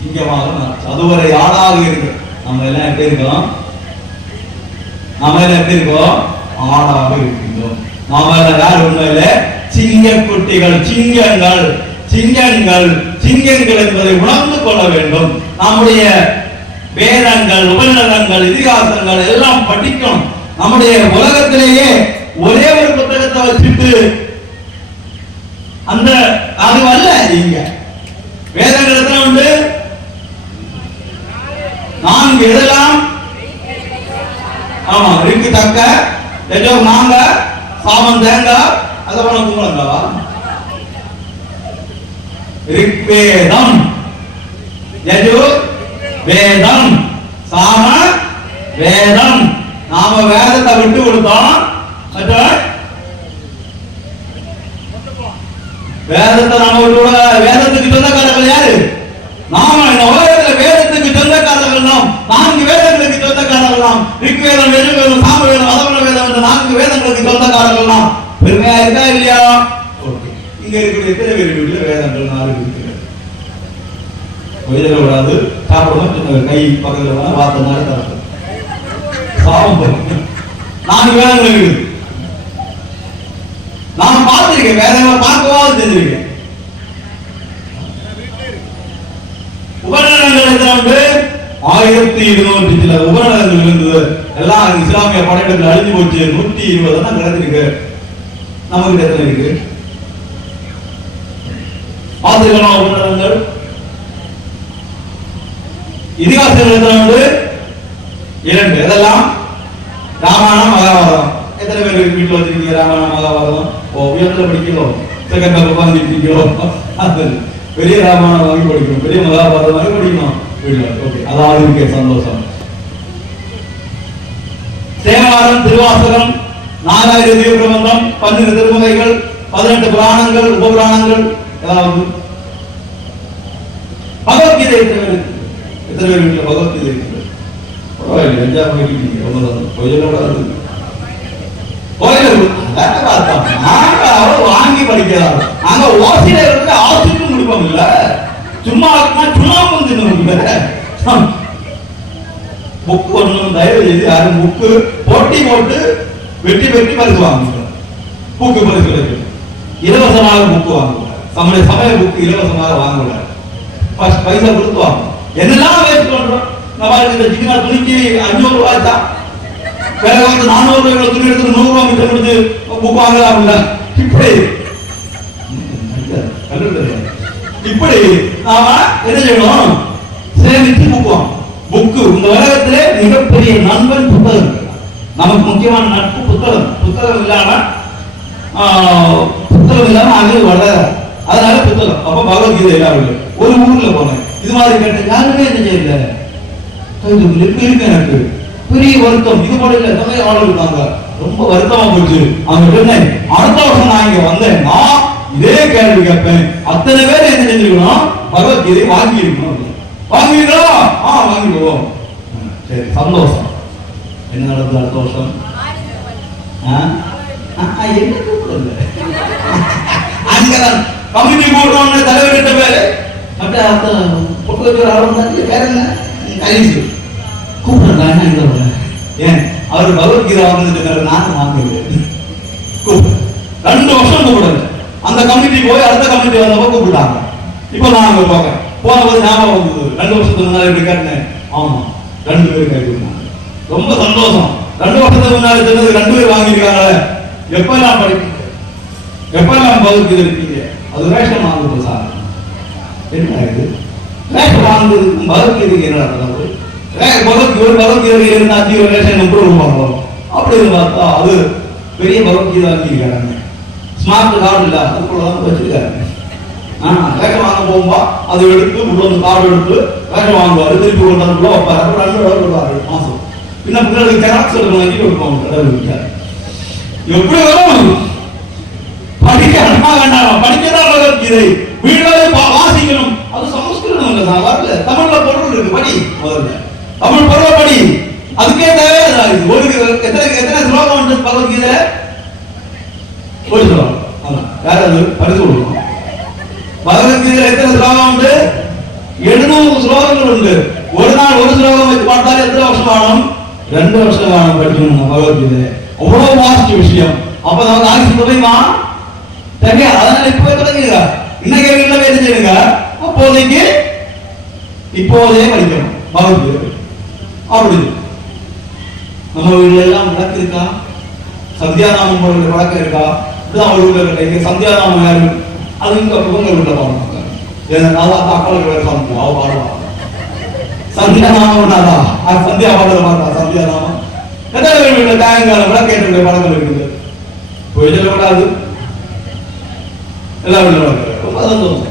சிங்கமாக அதுவரை ஆடாக இருக்கு. நம்ம எல்லாம் எப்படி இருக்கோம்? நம்ம எல்லாம் எப்படி இருக்கோம்? ஆடாக இருக்கின்றோம். நாம எல்லாம் யார்? உண்மையில சிங்க குட்டிகள், சிங்கங்கள், சிங்கங்கள், சிங்கங்கள் என்பதை உணர்ந்து கொள்ள வேண்டும். நம்முடைய வேதங்கள், உபநிடதங்கள், இதிகாசங்கள் எல்லாம் படிக்கணும். நம்முடைய உலகத்திலேயே ஒரே ஒரு புத்தகத்தை வச்சுட்டு அந்த அது அல்ல. இங்க வேதங்கள் உண்டு 4 எழுதலாம். ஆமா, ரிக்கு தக்க, எஜோ நாங்க, சாமம் தேங்க, அதெல்லாம் கும்பலங்கவா? ரிக்வேதம், யஜு வேதம், சாம வேதம். நாம வேதத்தை விட்டு கொடுத்தோம். வேதத்தை நாம விட்டு, வேதத்துக்கு சொந்தக்காரர்கள் யாரு? நாம இந்த உலகத்துல வேதத்துக்கு சொந்தக்காரர்கள் நாம். 4 வேதங்களுக்கு சொந்தக்காரர்கள் நாம். ரிக்வேதம், யஜுர்வேதம், சாமவேதம், அதர்வண வேதம் என்ற 4 வேதங்களுக்கு சொந்தக்காரர்கள் நாம். பெருமையா இருக்கா இல்லையா? இங்க இருக்கக்கூடிய எத்தனை பேர் வீட்டுல வேதங்கள் 4 இருக்கிறது? வயதில் விடாது, சாப்பிடணும், கை பக்கத்துல வார்த்தை நடத்த சாபம் 4 வேதங்கள் இருக்குது. நான் பார்த்திருக்கேன், வேதங்களை பார்க்கவாது தெரிஞ்சிருக்கேன். உபநிடதங்கள் 1200 சில உபநிடதங்கள் இருந்தது. எல்லாம் இஸ்லாமிய படையெடுப்பில் அழிஞ்சு போச்சு. 120 தான் கிடைச்சிருக்கு. நமக்கு எத்தனை இருக்கு? பார்த்துக்கலாம். உபநிடதங்கள் இதிகாசங்கள் எத்தனை உண்டு? 2. இதெல்லாம் ராமாயணம் மகாபாரதம் எத்தனை பேர் வீட்டில் வச்சிருக்கீங்க? ராமாயணம் மகாபாரதம் வீட்டில் படிக்கிறோம், செகண்ட் உட்காந்துருக்கீங்களோ? அது பெரிய ராமாயணம் வாங்கி படிக்கணும், பெரிய மகாபாரதம் வாங்கி படிக்கணும் வீட்டில். ஓகே, அதாவது இருக்கே சந்தோஷம். தேவாரம், திருவாசகம், 4000 திவ்ய பிரபந்தம், 12 திருமுறைகள், 18 புராணங்கள், உபபுராணங்கள், ஏதாவது பகவத்கீதை எத்தனை பேர் வீட்டில் பகவத்கீதை இருக்கு? பரவாயில்லை, என்ஜாய் பண்ணிட்டு வாங்கி படிக்கிறார். அங்க ஓசில இருந்து ஆசிட்டும் முடிப்போம் இல்ல, சும்மா சுண்ணாம்பும் தின்னு புக் ஒன்றும் தயவு செய்து யாரும் புக்கு போட்டி போட்டு வெட்டி வெட்டி பரிசு வாங்க. புக்கு பரிசு இலவசமாக புக்கு வாங்குவாங்க. சமய புக்கு இலவசமாக வாங்குவாங்க. பைசா கொடுத்து வாங்க. என்னெல்லாம் வேஸ்ட் பண்றோம். நம்ம இந்த சின்ன துணிக்கு 500 ரூபாய் தான், வேற வந்து 400 ரூபாய் துணி எடுத்து 100 ரூபாய் மிச்சம் கொடுத்து புக் வாங்கலாம்ல. இப்படி நாம என்ன செய்யணும்? சேமித்து புக் வாங்க. புக்கு இந்த உலகத்திலே மிகப்பெரிய நண்பன் புத்தகம். நமக்கு முக்கியமான நட்பு புத்தகம். புத்தகம் இல்லாம அங்கே வளர, அதனால புத்தகம். அப்ப பகவத்கீதை எல்லாரும் ஒரு ஊர்ல போனேன், இது மாதிரி கேட்டு யாருமே என்ன செய்யல. இருக்கு எனக்கு பெரிய வருத்தம். இது போல இல்ல, தமிழ் ஆளு இருக்காங்க, ரொம்ப வருத்தமா போச்சு. அவங்க சொன்னேன், அடுத்த வருஷம் நான் இங்க வந்தேன்னா இதே கேள்வி கேட்பேன். அத்தனை பேர் என்ன செஞ்சிருக்கணும்? பகவத்கீதை வாங்கி இருக்கணும். வாங்கிடுறோம், வாங்கிடுவோம். சரி, சந்தோஷம். என்ன நடந்தது அடுத்த வருஷம்? என்ன கூப்பிடல, அங்கதான் கமிட்டி போடுறோம். தலைவர்கிட்ட பேரு வேற என்ன கூப்பிடுறாங்க. ஏன் அவர் பகவத்கீதை வாங்கிட்டு நானும் வாங்குவேன். 2 வருஷம் கூப்பிடல. அந்த கமிட்டி போய் அடுத்த கமிட்டி வந்தப்போ கூப்பிட்டாங்க. இப்ப நான் அங்க போகிறேன். போனபோது ஞாபகம் வந்தது, 2 வருஷத்துக்கு முன்னாடி இப்படி கேட்டேன். ஆமா, 2 பேர் கை கொடுத்தாங்க. ரொம்ப சந்தோஷம். 2 வருஷத்துக்கு முன்னாடி சொன்னது 2 பேர் வாங்கியிருக்காங்க. எப்பெல்லாம் படிப்பீங்க, எப்பெல்லாம் பகவத்கீதை இருக்கீங்க? அது ரேஷன் வாங்குறது சார். என்ன இது ரேஷன் வாங்குறதுக்கும் பகவத்கீதைக்கு என்ன நடந்தது? பகவத்கீதை இருந்து 5 ரேஷன் இம்ப்ரூவ் பண்ணுவோம் அப்படின்னு பார்த்தா அது பெரிய பகவத்கீதை வாங்கியிருக்காங்க. ஸ்மார்ட் கார்டு இல்ல, அது போலதான் வச்சிருக்காங்க. ரேஷன் வாங்க போகும்பா அது எடுத்து உள்ள வந்து கார்டு எடுத்து ரேஷன் வாங்குவாரு, திருப்பி கொண்டு வந்து வைப்பாரு. அப்புறம் 2 ரூபாய் கொடுப்பாரு மாசம். பின்ன பிள்ளைகளுக்கு ஜெராக்ஸ் வாங்கி கொடுப்பாங்க. எப்படி வரும்? படிக்க வேண்டாம், படிக்கதான் பகவத்கீதை வீடுகளை வாசிக்கணும். அது சமஸ்கிருதம் இல்ல சார், வரல. தமிழ்ல பொருள் இருக்கு, படி. முதல்ல தமிழ் பொருள் படி. அதுக்கே தேவையா ஒரு எத்தனை ஸ்லோகம் உண்டு பகவத்கீதை? ஒரு ஸ்லோகம். யாராவது பரிசு கொடுக்கணும். பகவத்கீதையில எத்தனை ஸ்லோகம் உண்டு? 700 ஸ்லோகங்கள் உண்டு. ஒரு நாள் ஒரு ஸ்லோகம் வச்சு பார்த்தாலே எத்தனை வருஷம் ஆகும்? 2 வருஷம் ஆகும் படிக்கணும் பகவத்கீதை. அவ்வளவு வாசிச்ச விஷயம். அப்ப நமக்கு ஆட்சி துறைமா தெரியாது. அதனால இப்பவே தொடங்கிடுங்க. இன்னைக்கு வீட்டுல வேலை செய்யுங்க. அப்போதைக்கு இப்போதே படிக்கணும் பகவத்கீதை. அப்படி நம்ம வீட்டுல எல்லாம் விளக்கு இருக்கா? சந்தியாநாமம் போடுற வழக்கம் இருக்கா? இப்படிதான் ஒரு வீட்டுல இருக்க சந்தியாநாமம் யாரு? அது இங்க உங்க வீட்டுல பாருங்க. அக்காளுக்கு வேற சாமி அவ பாடுவாங்க. சந்தியாநாமம் சந்தியா பாடுற மாட்டா. சந்தியாநாமம் எத்தனை பேர் வீட்டுல சாயங்காலம் விளக்கேற்ற பழக்கம் இருக்குது? போய் சொல்லக்கூடாது. எல்லா வீட்டுல ரொம்ப சந்தோஷம்.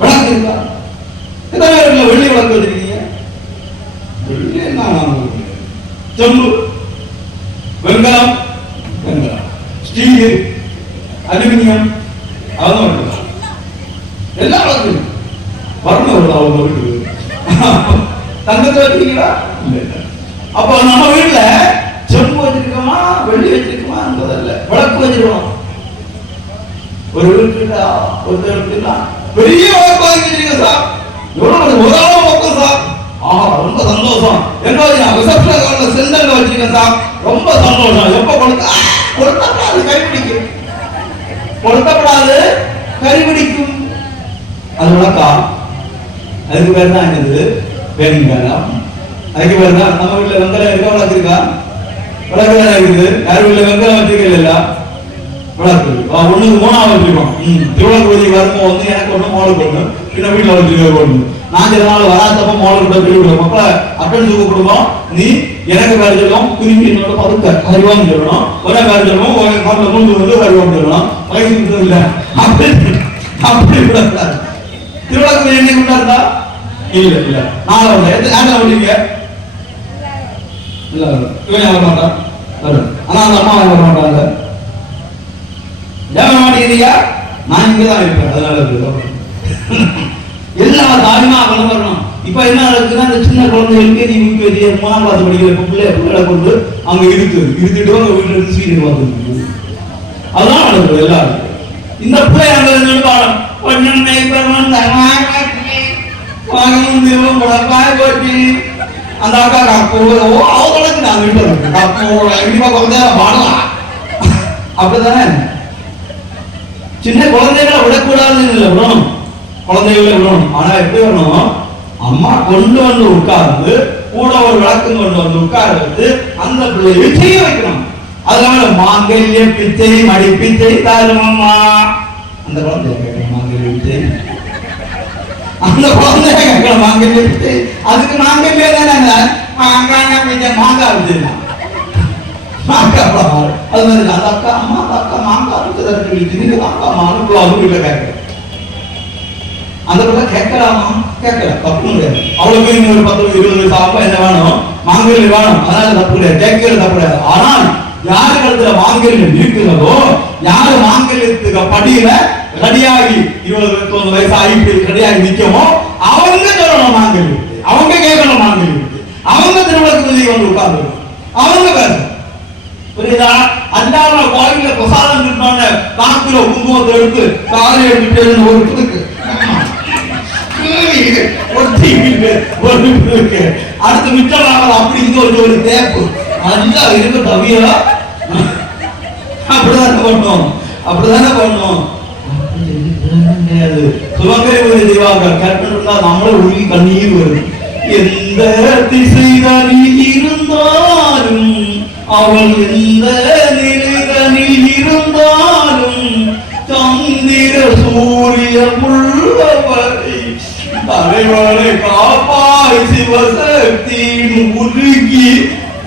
விளக்கு இருக்கா? எத்தனை பேர் வெள்ளி விளக்கு வச்சிருக்கீங்க? வெள்ளி என்ன? செம்பு, வெண்கலம், ஸ்டீல், அலுமினியம், அதெல்லாம் எல்லா விளக்கு வரணும். அவங்க வீட்டுக்கு தங்கத்தை வச்சிருக்கீங்களா? அப்ப நம்ம வீட்டுல செம்பு வச்சிருக்கோமா வெள்ளி வச்சிருக்கோமா என்பதல்ல, விளக்கு வச்சிருக்கோம். ஒரு வீட்டுல ஒருத்தர் பெரிய விளக்கு வாங்கி வச்சிருக்கேன் சார். எவ்வளவு ஒரு ஆள் பக்கம் சார். ரொம்ப சந்தோஷம். ரிசப்ஷன் சென்டர்ல வச்சிருக்கேன் சார். ரொம்ப சந்தோஷம். எப்ப கொடுத்தப்படாது கைப்பிடிக்கும், கொடுத்தப்படாது கைப்பிடிக்கும். அது விளக்கா? அதுக்கு பேர் தான் என்னது? வெண்கலம். அதுக்கு பேர் தான். நம்ம வீட்டுல வெங்கலம் இருக்க விளக்கு இருக்கா? விளக்கு தானே இருக்குது. யார் வீட்டுல வெங்கலம் வச்சிருக்கல? விளக்கு ஒண்ணுக்கு 3 வச்சிருக்கோம். திருவிழா கோயிலுக்கு வரும்போது வந்து எனக்கு ஒண்ணு மோளுக்கு ஒண்ணு, பின்ன வீட்டுல வச்சிருக்க ஒண்ணு. நான் சில நாள் வராதப்ப மோளை கூட சொல்லிவிடுவோம், மக்களை அட்டன் கூப்பிடுவோம், நீ எனக்கு வேறு சொல்லணும், குருவி என்னோட பதுக்க அறிவான்னு சொல்லணும், ஒரே வேறு சொல்லணும், ஒரு மூன்று வந்து அறிவான்னு சொல்லணும், வயசு இல்லை அப்படி அப்படி கூட திருவிழாக்கு என்ன கொண்டாருந்தா இல்ல இல்ல நாளை வந்து யாரும் விட்டீங்க இல்ல இவன் வர மாட்டான் ஆனா அந்த அம்மா வர மாட்டாங்க, ஏன் மாட்டேங்கிறீங்க? நான் இங்கதான் இருப்பேன், அதனால எல்லா தாய்மா வளரணும். இப்ப என்ன நடக்குதுன்னா இந்த சின்ன குழந்தைகளுக்கு நீ யூகேஜி 3ஆம் கிளாஸ் படிக்கிற பிள்ளைகளை கொண்டு அங்க இருந்துட்டு அவங்க வீட்டுல இருந்து சீரியல் பார்த்துருக்கு. அதான் நடக்குது எல்லாரும். இந்த பிள்ளை அங்க இருந்து பாடம் கொஞ்சம் அந்த அக்கா அவங்களுக்கு நான் வீட்டுல பாடலாம் அப்படித்தானே. சின்ன குழந்தைகளை விடக்கூடாதுன்னு இல்லை, விடணும், குழந்தைகளை விடணும். ஆனா எப்படி வரணும்? அம்மா கொண்டு வந்து உட்கார்ந்து கூட ஒரு விளக்கம் கொண்டு வந்து உட்கார வச்சு அந்த பிள்ளையை செய்ய வைக்கணும். அதனால மாங்கல்ய பிச்சை மடி பிச்சை தாருமம்மா, அந்த குழந்தைய கேட்கணும் மாங்கல்ய பிச்சை, அந்த குழந்தைய கேட்கணும் மாங்கல்ய பிச்சை. அதுக்கு மாங்கல்ய தானே மாங்காய் பிச்சை, மாங்காய் வச்சிருக்கான் அது மாதிரி அந்த அக்கா அம்மா அக்கா மாங்காய் அக்கா மானுக்குள்ள அவங்க வீட்டுல கேட்க அந்த பிள்ளை கேட்கலாமா? கேட்கல, தப்பு கிடையாது. அவளுக்கு இன்னொரு 10-20 வயசு ஆகும், என்ன வேணும்? மாங்கல்யம் வேணும், அதனால தப்பு கிடையாது, கேட்கறது தப்பு கிடையாது. ஆனால் யாரு இடத்துல மாங்கல்யம் இருக்கிறதோ, யாரு மாங்கல்யத்துக்கு படியில ரெடியாகி 20-21 வயசு ஆகிட்டு ரெடியாகி நிற்கமோ அவங்க சொல்லணும் மாங்கல்யம், அவங்க கேட்கணும் மாங்கல்யம், அவங்க திருவிழாக்கு வந்து உட்கார்ந்து அவங்க பேசணும். புரியுதா? அல்லாத கோயில பிரசாதம் கிட்டோன்னு காக்கில குங்குமத்தை எடுத்து காரை எடுத்துட்டு ஒரு இருக்கு அடுத்து மிச்சமாக அப்படி ஒரு தேப்பு நல்லா இருக்க தவிர அப்படிதானே பண்ணும், அப்படிதானே பண்ணும். சுமங்கரை தெய்வாங்க கேட்டா நம்மள உருகி கண்ணீர் வருது. எந்த திசைகளில் இருந்தாலும் அவள் எந்த நிலைகளில் இருந்தாலும் சந்திர சூரிய உள்ளவரை தலைவரை காப்பாய் சிவசக்தி உருகி,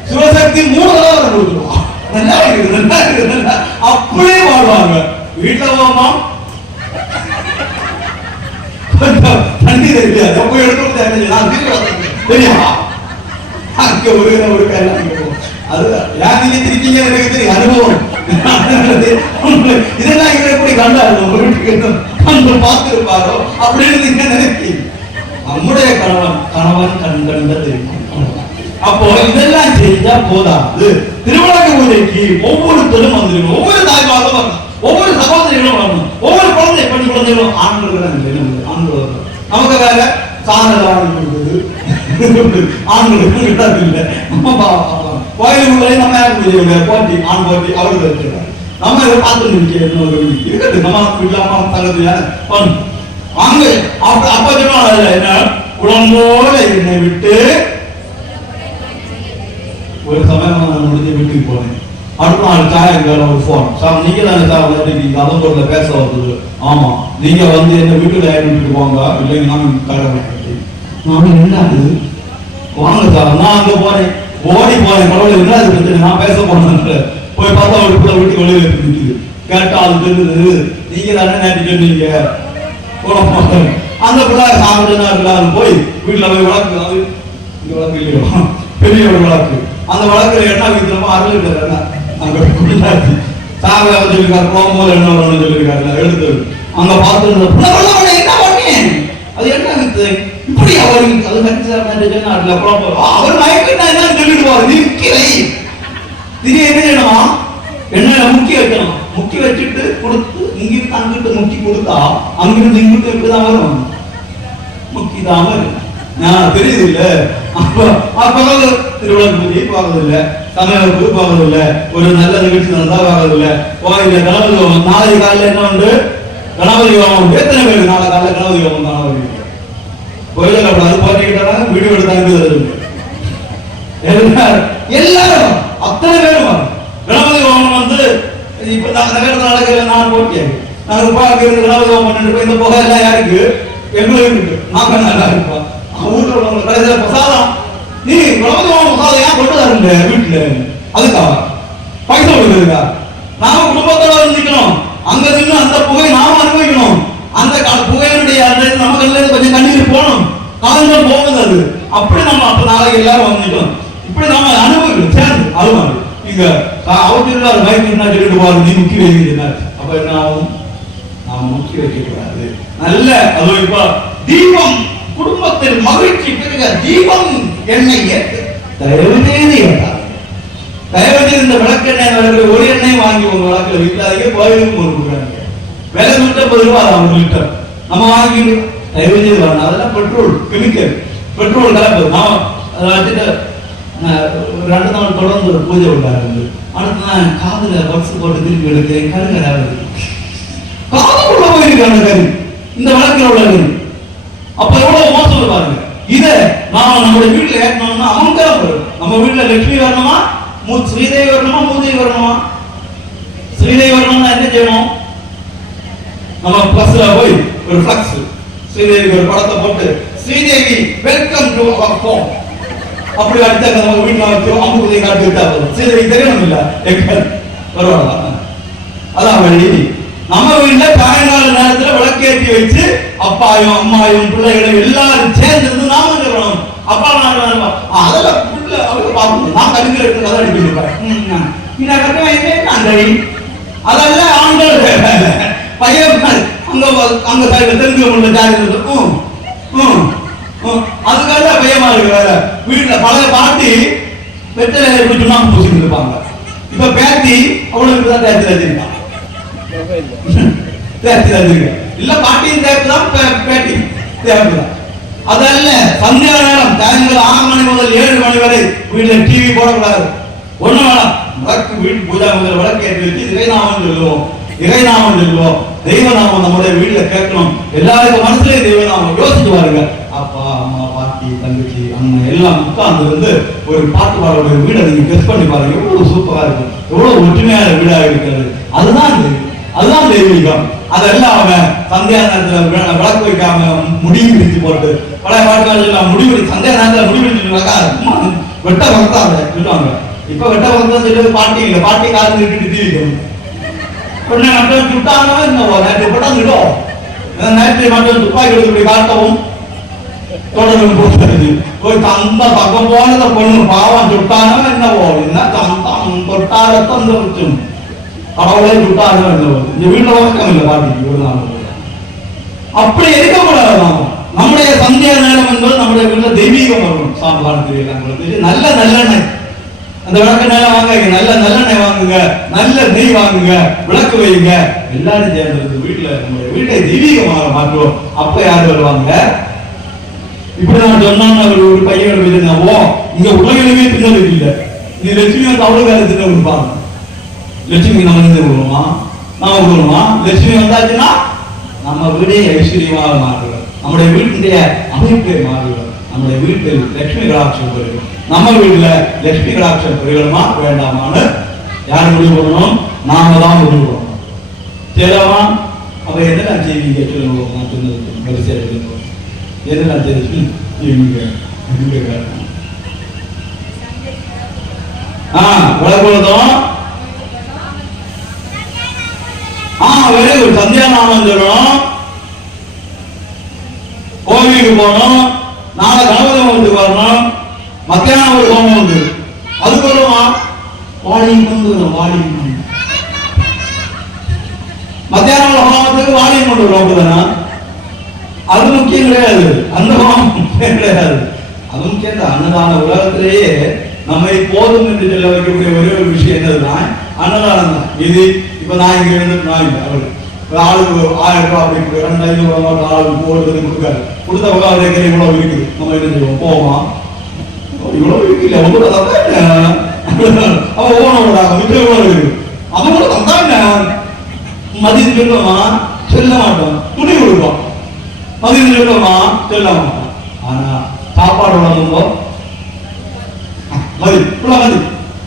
சிவசக்தி மூலதான் கொடுத்துருவான். நல்லா இருக்குது, நல்லா இருக்குது, அப்படியே வாழ்வாங்க. வீட்டுல போமா தண்ணி தெரியாது, அப்போ எடுத்து தெரியுமா அங்க ஒரு அது யார் நீங்க திருப்பீங்க எனக்கு தெரியும், அனுபவம். இதெல்லாம் இவரை எப்படி கண்டாரு பார்த்து இருப்பாரோ அப்படின்னு நீங்க நினைப்பீங்க. நம்முடைய கணவன் கண் கண்டது. அப்போ இதெல்லாம் செஞ்சா போதாது. திருவிழாக்கு பூஜைக்கு ஒவ்வொருத்தரும் வந்துடணும், ஒவ்வொரு தாய்மாரும் வரணும், ஒவ்வொரு சகோதரிகளும் வரணும், ஒவ்வொரு குழந்தை பெண் குழந்தைகளும் ஆண்கள் ஆண்கள் நமக்கு வேற சாதனை வாங்கி கொடுக்குது, ஆண்களுக்கு இல்லை. கோயிலுக்குள்ளே நம்ம யாருக்கு போட்டி ஆண் போட்டி அவர்கள் இருக்கிறார். நம்ம இதை பார்த்து இருக்குது, நம்ம இல்லாம தங்கத்துல பண்ணு வாங்க. அப்ப சொன்னால என்ன குழம்போல என்னை விட்டு ஒரு சமயம் நான் முடிஞ்ச வீட்டுக்கு போனேன். அடுத்த நாள் சாயங்காலம் ஒரு போன், சார் நீங்க தானே சார் அதோட பேச வந்தது? ஆமா, நீங்க வந்து என்ன வீட்டுல வீட்டுக்கு போங்க, இல்லைங்க நான் கடமை நானும் என்னது வாங்க சார். நான் அங்க போனேன், ஓடி போனேன், கடவுள் என்ன அது பிரச்சனை, நான் பேச போனேன். போய் பார்த்தா ஒரு பிள்ளை வீட்டுக்கு வெளியே இருக்குது. கேட்டா அது தெரியுது, நீங்க தானே நேற்று சொன்னீங்க. அந்த பிள்ளை சாப்பிட்டு போய் வீட்டுல போய் வழக்கு, அது இந்த வழக்கு இல்லையோ பெரிய ஒரு வழக்கு, அந்த வழக்குல என்ன விதமா அருள் அங்க சாக சொல்லிருக்காரு, போகும்போது என்ன வரணும்னு சொல்லியிருக்காரு எழுத்து. அங்க பார்த்து என்ன பண்ணேன், அது என்ன வித்து இப்படி அவர் அது அவர் மயக்கிட்டா என்ன சொல்லிடுவார், நிற்கிறேன் இது என்ன செய்யணுமா, என்ன முக்கி வைக்கணும், முக்கி வச்சுட்டு கொடுத்து இங்கிட்டு அங்கிட்டு முக்கி கொடுத்தா அங்கிருந்து இங்கிட்டு இப்படிதான் வரும், முக்கிதான் வரும். தெரியுது இல்ல? அப்ப திருவிழா பூஜை போவதில்லை, சமையலுக்கு போவதில்லை, ஒரு நல்ல நிகழ்ச்சி நடந்தா போவதில்லை. கோயில கணபதி ஹோமம் நாளைக்கு காலையில் என்ன உண்டு, கணபதி ஹோமம். எத்தனை பேர் நாளை காலையில் கணபதி ஹோமம் கணபதி கோயில அது போட்டிக்கிட்டாங்க, வீடியோ எடுத்தாங்க எல்லாரும் அத்தனை பேரும் கணபதி ஹோமம் வந்து இப்ப நகரத்தில் நடக்கிற நான் போட்டியாங்க நாங்க பார்க்க கணபதி ஹோமம் இந்த புகை எல்லாம் யாருக்கு எங்களுக்கு நாங்க நல்லா இருப்போம். ஊர்ல உள்ளவங்க கடைசியில பிரசாதம் நீ பிரபஞ்சமான பிரசாதம் ஏன் கொண்டு தருங்க வீட்டுல, அதுக்காக பைசா கொடுக்குறதுக்கா? நாம குடும்பத்தோட இருந்துக்கணும், அங்க நின்று அந்த புகையை நாம அனுபவிக்கணும். அந்த புகையினுடைய நம்ம கண்ணில கொஞ்சம் கண்ணீர் போகணும், காலங்கள் போகுது அது. அப்படி நம்ம அப்ப நாளைக்கு எல்லாரும் வந்துட்டோம், இப்படி நாம அனுபவிக்கணும் சேர்ந்து. அது மாதிரி இங்க அவருக்கு வயசு என்ன சொல்லிட்டு போவாரு, நீ முக்கிய வைக்கிறார். அப்ப என்ன ஆகும்? நாம் முக்கிய வைக்க கூடாது. நல்ல அது இப்ப தீபம் குடும்பத்தில் மகிழ்ச்சி பெருக தீபம் எண்ணெய் தயவு செய்து ஏற்றார். தயவு செய்து இந்த விளக்கெண்ணெய் ஒரு எண்ணெய் வாங்கி உங்க விளக்கில் வீட்டாதீங்க, கோயிலுக்கும் கொடுக்குறாங்க. விலை 150 ரூபாய் அவங்க லிட்டர். நம்ம வாங்கி தயவு செய்து வரணும். அதெல்லாம் பெட்ரோல், கெமிக்கல், பெட்ரோல் கலப்பு. நான் அதை வச்சுட்டு 2 நாள் தொடர்ந்து ஒரு பூஜை உள்ளாரு. அடுத்து நான் காதுல பக்ஸ் போட்டு திருப்பி எடுக்கிறேன், கருங்கடாது காதுக்குள்ள போயிருக்காங்க கரு, இந்த விளக்கில் உள்ள கரு. அப்ப எவ்வளவு மோசம் பாருங்க. இதை நாம நம்முடைய வீட்டுல ஏற்றணும்னா அமங்கலம் வரும். நம்ம வீட்டுல லட்சுமி வரணுமா, ஸ்ரீதேவி வரணுமா, மூதேவி வரணுமா? ஸ்ரீதேவி வரணும்னா என்ன செய்யணும்? நம்ம பஸ்ல போய் ஒரு பிளக்ஸ் ஸ்ரீதேவி ஒரு படத்தை போட்டு Sridevi welcome to our home அப்படி அடிச்சாங்க. நம்ம வீட்டுல வச்சு அம்புதை காட்டி விட்டா போதும், ஸ்ரீதேவி தெரியணும் இல்ல எங்கள் வருவாங்க. அதான் வழி. நம்ம வீட்டுல சாயங்கால நேரத்துல விளக்கேற்றி வச்சு அப்பாயும் அம்மாயும் பிள்ளைகளும் எல்லாரும் சேர்ந்து நாம சொல்லணும். அப்பா அதெல்லாம் நான் கருங்கல் எடுத்து கதை அடிப்பிருப்பேன். அதெல்லாம் ஆண்கள் பையன் அங்க தெரிஞ்சு உள்ள ஜாதி அதுக்காக பையமா இருக்கு. வேற வீட்டுல பழைய பாட்டி வெத்தலை எப்படி சுண்ணாம்பு பூசிட்டு இருப்பாங்க. இப்ப பேத்தி அவளுக்கு தான் தேர்ச்சி வச்சிருக்கான். இல்ல பாட்டியும் தேர்ப்புதான், பேட்டி தேர்ப்புதான். அதல்ல சந்தியா நேரம் சாயங்காலம் 6 மணி முதல் 7 மணி வரை வீட்டுல டிவி போடக்கூடாது. ஒண்ணு வேணாம், விளக்கு வீட்டு பூஜா முதல் விளக்கு ஏற்றி வச்சு இறைநாமம் சொல்லுவோம், இறைநாமம் சொல்லுவோம், தெய்வநாமம் நம்முடைய வீட்டுல கேட்கணும். எல்லாருக்கும் மனசுலயே தெய்வநாமம் யோசிச்சு பாருங்க. அப்பா அம்மா பாட்டி தங்கச்சி அண்ணன் எல்லாம் உட்கார்ந்து வந்து ஒரு பாட்டு பாடோட வீடை நீங்க டெஸ்ட் பண்ணி பாருங்க, எவ்வளவு சூப்பரா இருக்கும், எவ்வளவு ஒற்றுமையான வீடாக இருக்கிறது. அதுதான் தெய்வீகம். அதெல்லாம் அவன் சந்தியா நேரத்துல விளக்கு வைக்காம முடிவு பிடிச்சு போட்டு பழைய பாட்டுகள் முடிவு சந்தியா நேரத்துல முடிவு வெட்ட வளர்த்தாங்க சொல்லுவாங்க. இப்ப வெட்ட வளர்த்தா சொல்றது பாட்டி இல்லை, பாட்டி காலத்து விட்டுட்டு தீவிக்கணும். உடனே மக்கள் சுட்டாங்க என்னவோ நேற்று பட்டாங்கிடும், நேற்று மக்கள் துப்பாக்கி எடுத்து காட்டவும் தொடர்ந்து போட்டு போய் அந்த பக்கம் போனத பொண்ணு பாவம் சுட்டாங்க என்னவோ என்ன தொட்டால தந்து கடவுளை விட்டாங்க. இந்த வீட்டுல வழக்கம் இல்லை பாட்டிக்கு ஒரு நாள். அப்படி இருக்கக்கூடாது. நம்முடைய சந்தியா நேரம் என்பது நம்முடைய வீட்டுல தெய்வீகம் வரும். சாம்பார் தெரியல நல்ல நல்லெண்ணெய், அந்த விளக்கு நேரம் வாங்க, நல்ல நல்லெண்ணெய் வாங்குங்க, நல்ல நெய் வாங்குங்க, விளக்கு வைங்க, எல்லாரும் சேர்ந்து வீட்டுல நம்முடைய வீட்டை தெய்வீகமாக மாற்றுவோம். அப்ப யாரு வருவாங்க? இப்படி நான் சொன்னா ஒரு பையன் வீடுனாவோ இங்க உலகிலுமே தின்னது இல்லை. இது லட்சுமி வந்து அவளுக்காக தின்ன கொடுப்பாங்க. லட்சுமி நம்ம விடுவோமா, நாம விடுவோமா? லட்சுமி வந்தாச்சுன்னா நம்ம வீடே ஐஸ்வர்யமாக மாறுகிறோம், நம்முடைய வீட்டுடைய அமைப்பை மாறுகிறோம், நம்முடைய வீட்டில் லட்சுமி கடாட்சம் பெறுகிறோம். நம்ம வீட்டுல லட்சுமி கடாட்சம் பெறுகிறோமா வேண்டாமான்னு யார் முடிவு பண்ணணும்? நாம தான் முடிவு பண்ணணும். சரியாமா? அப்ப என்ன செய்வீங்க சொல்லுவோம்? நான் சொன்னது வரிசையா சொல்லுவோம். என்ன தெரியும் விளக்குவதும் வெரி குட். சந்தியா நாமம் சொல்லணும், கோவிலுக்கு போகணும், நாளை கணபதி ஹோமத்துக்கு வரணும், மத்தியானம் ஒரு ஹோமம் வந்து அதுக்கு வருமா? வாடியும் கொண்டு வரும், வாடியும் கொண்டு மத்தியானம் ஹோமத்துக்கு வாடியும் கொண்டு வரும். அப்படிதானா? அது முக்கியம் கிடையாது, அந்த ஹோமம் கிடையாது. அது முக்கியம் தான். அன்னதான உலகத்திலேயே நம்மை போதும் என்று சொல்ல வைக்கக்கூடிய ஒரே ஒரு விஷயம் என்னதுன்னா அன்னதானம் தான். இது இப்ப நான் இங்க இருந்து நான் இல்லை, அவரு ஆளுக்கு 1000 ரூபாய் அப்படி 2500 ரூபாய் ஆளுக்கு போடுறது கொடுக்காரு. கொடுத்த பக்கம் அவரே கை இவ்வளவு இருக்குது, நம்ம என்ன செய்வோம்? போவோமா? இவ்வளவு இருக்குல்ல உங்களோட அவன் ஓனோட மிச்சம் இவ்வளவு இருக்கு, அவங்களோட தந்தான் மதியம் சொல்லுவோமா? சொல்ல மாட்டோம். துணி கொடுப்போம், மதியம் சொல்லுவோமா? சொல்ல மாட்டோம். ஆனா சாப்பாடு வழங்கும்போ மதி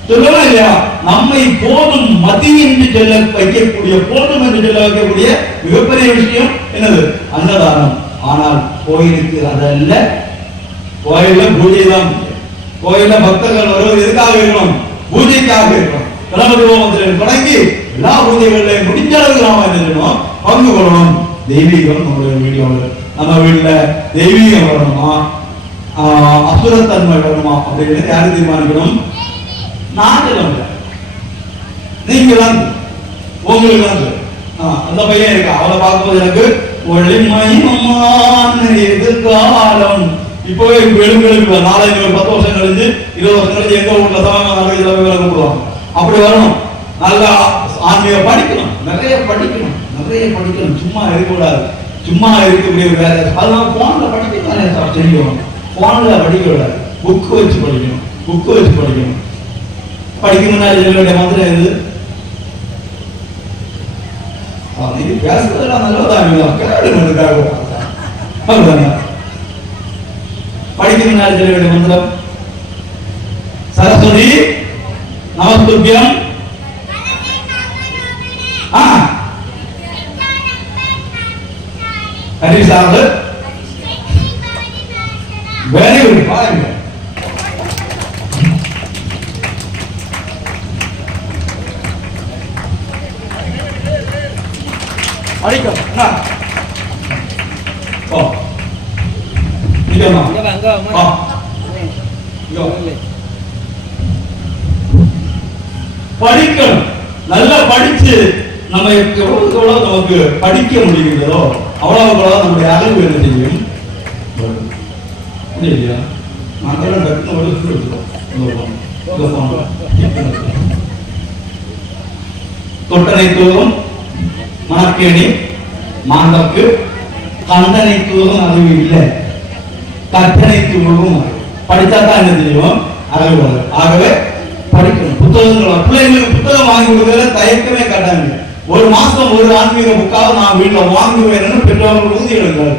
சொல்லலாம் இல்லையா? நம்மை போதும் மதி என்று சொல்ல வைக்கக்கூடிய, போதும் என்று சொல்ல வைக்கக்கூடிய மிகப்பெரிய விஷயம் என்னது? அன்னதானம். ஆனால் கோயிலுக்கு அதல்ல. கோயில்ல பூஜை தான். கோயில்ல பக்தர்கள் வருவது எதுக்காக இருக்கணும்? பூஜைக்காக இருக்கணும். கணபதி ஹோமத்தில் தொடங்கி எல்லா பூஜைகளையும் முடிஞ்ச அளவுக்கு நாம என்ன செய்யணும்? பங்கு கொள்ளணும். தெய்வீகம் நம்மளுடைய வீடியோவில் நம்ம வீட்டுல தெய்வீகம் வரணுமா அசுரத்தன்மை வரணுமா அப்படின்னு யாரு தீர்மானிக்கணும்? நான் சொல்ல, நீங்க தான், உங்களுக்கு தான். அந்த பையன் இருக்கா, அவளை பார்க்கும்போது எனக்கு ஒளிமயமான எதிர்காலம். இப்பவே எழுங்களுக்கு நாளைக்கு ஒரு 10 வருஷம் கழிஞ்சு 20 வருஷம் கழிஞ்சு எங்க ஊர்ல சமயமா நடக்குது கூப்பிடுவாங்க. அப்படி வரணும். நல்லா ஆன்மீக படிக்கணும், நிறைய படிக்கணும், நிறைய படிக்கணும். சும்மா இருக்கக்கூடாது. சும்மா இருக்கக்கூடிய வேலை அதெல்லாம் போன்ல படிக்கணும். தெரியும், போன்ல படிக்க கூடாது. புக்கு வச்சு படிக்கணும், புக்கு வச்சு படிக்கணும். படிக்கணும்னா எங்களுடைய மந்திரம் எது? நீங்க பேசுறதெல்லாம் நல்லதான், படிக்கணும்னா எங்களுடைய மந்திரம் சரஸ்வதி நமஸ்துபியம். Hari sir very good. பாருங்க, படிக்கும். படிக்கணும். நல்லா படிச்சு நம்ம எவ்வளவுக்கு எவ்வளவு நமக்கு படிக்க முடியுங்களோ அவ்வளவுக்கு எவ்வளவு நம்முடைய அறிவு என்ன செய்யும்? இல்லையா? தொட்டனை தூரம் மணக்கேணி மாந்தக்கு கந்தனை தூரம் அறிவு இல்லை, கற்பனை தூரம் படித்தா தான் என்ன தெரியும்? அறிவு வரும். ஆகவே படிக்கணும். புத்தகங்கள் பிள்ளைங்களுக்கு புத்தகம் வாங்கி கொடுக்கறத தயக்கமே காட்டாங்க. ஒரு மாசம் ஒரு ஆன்மீக புக்காவது நான் வீட்டுல வாங்குவேன் பெற்றவர்கள் உறுதி எடுங்கள்.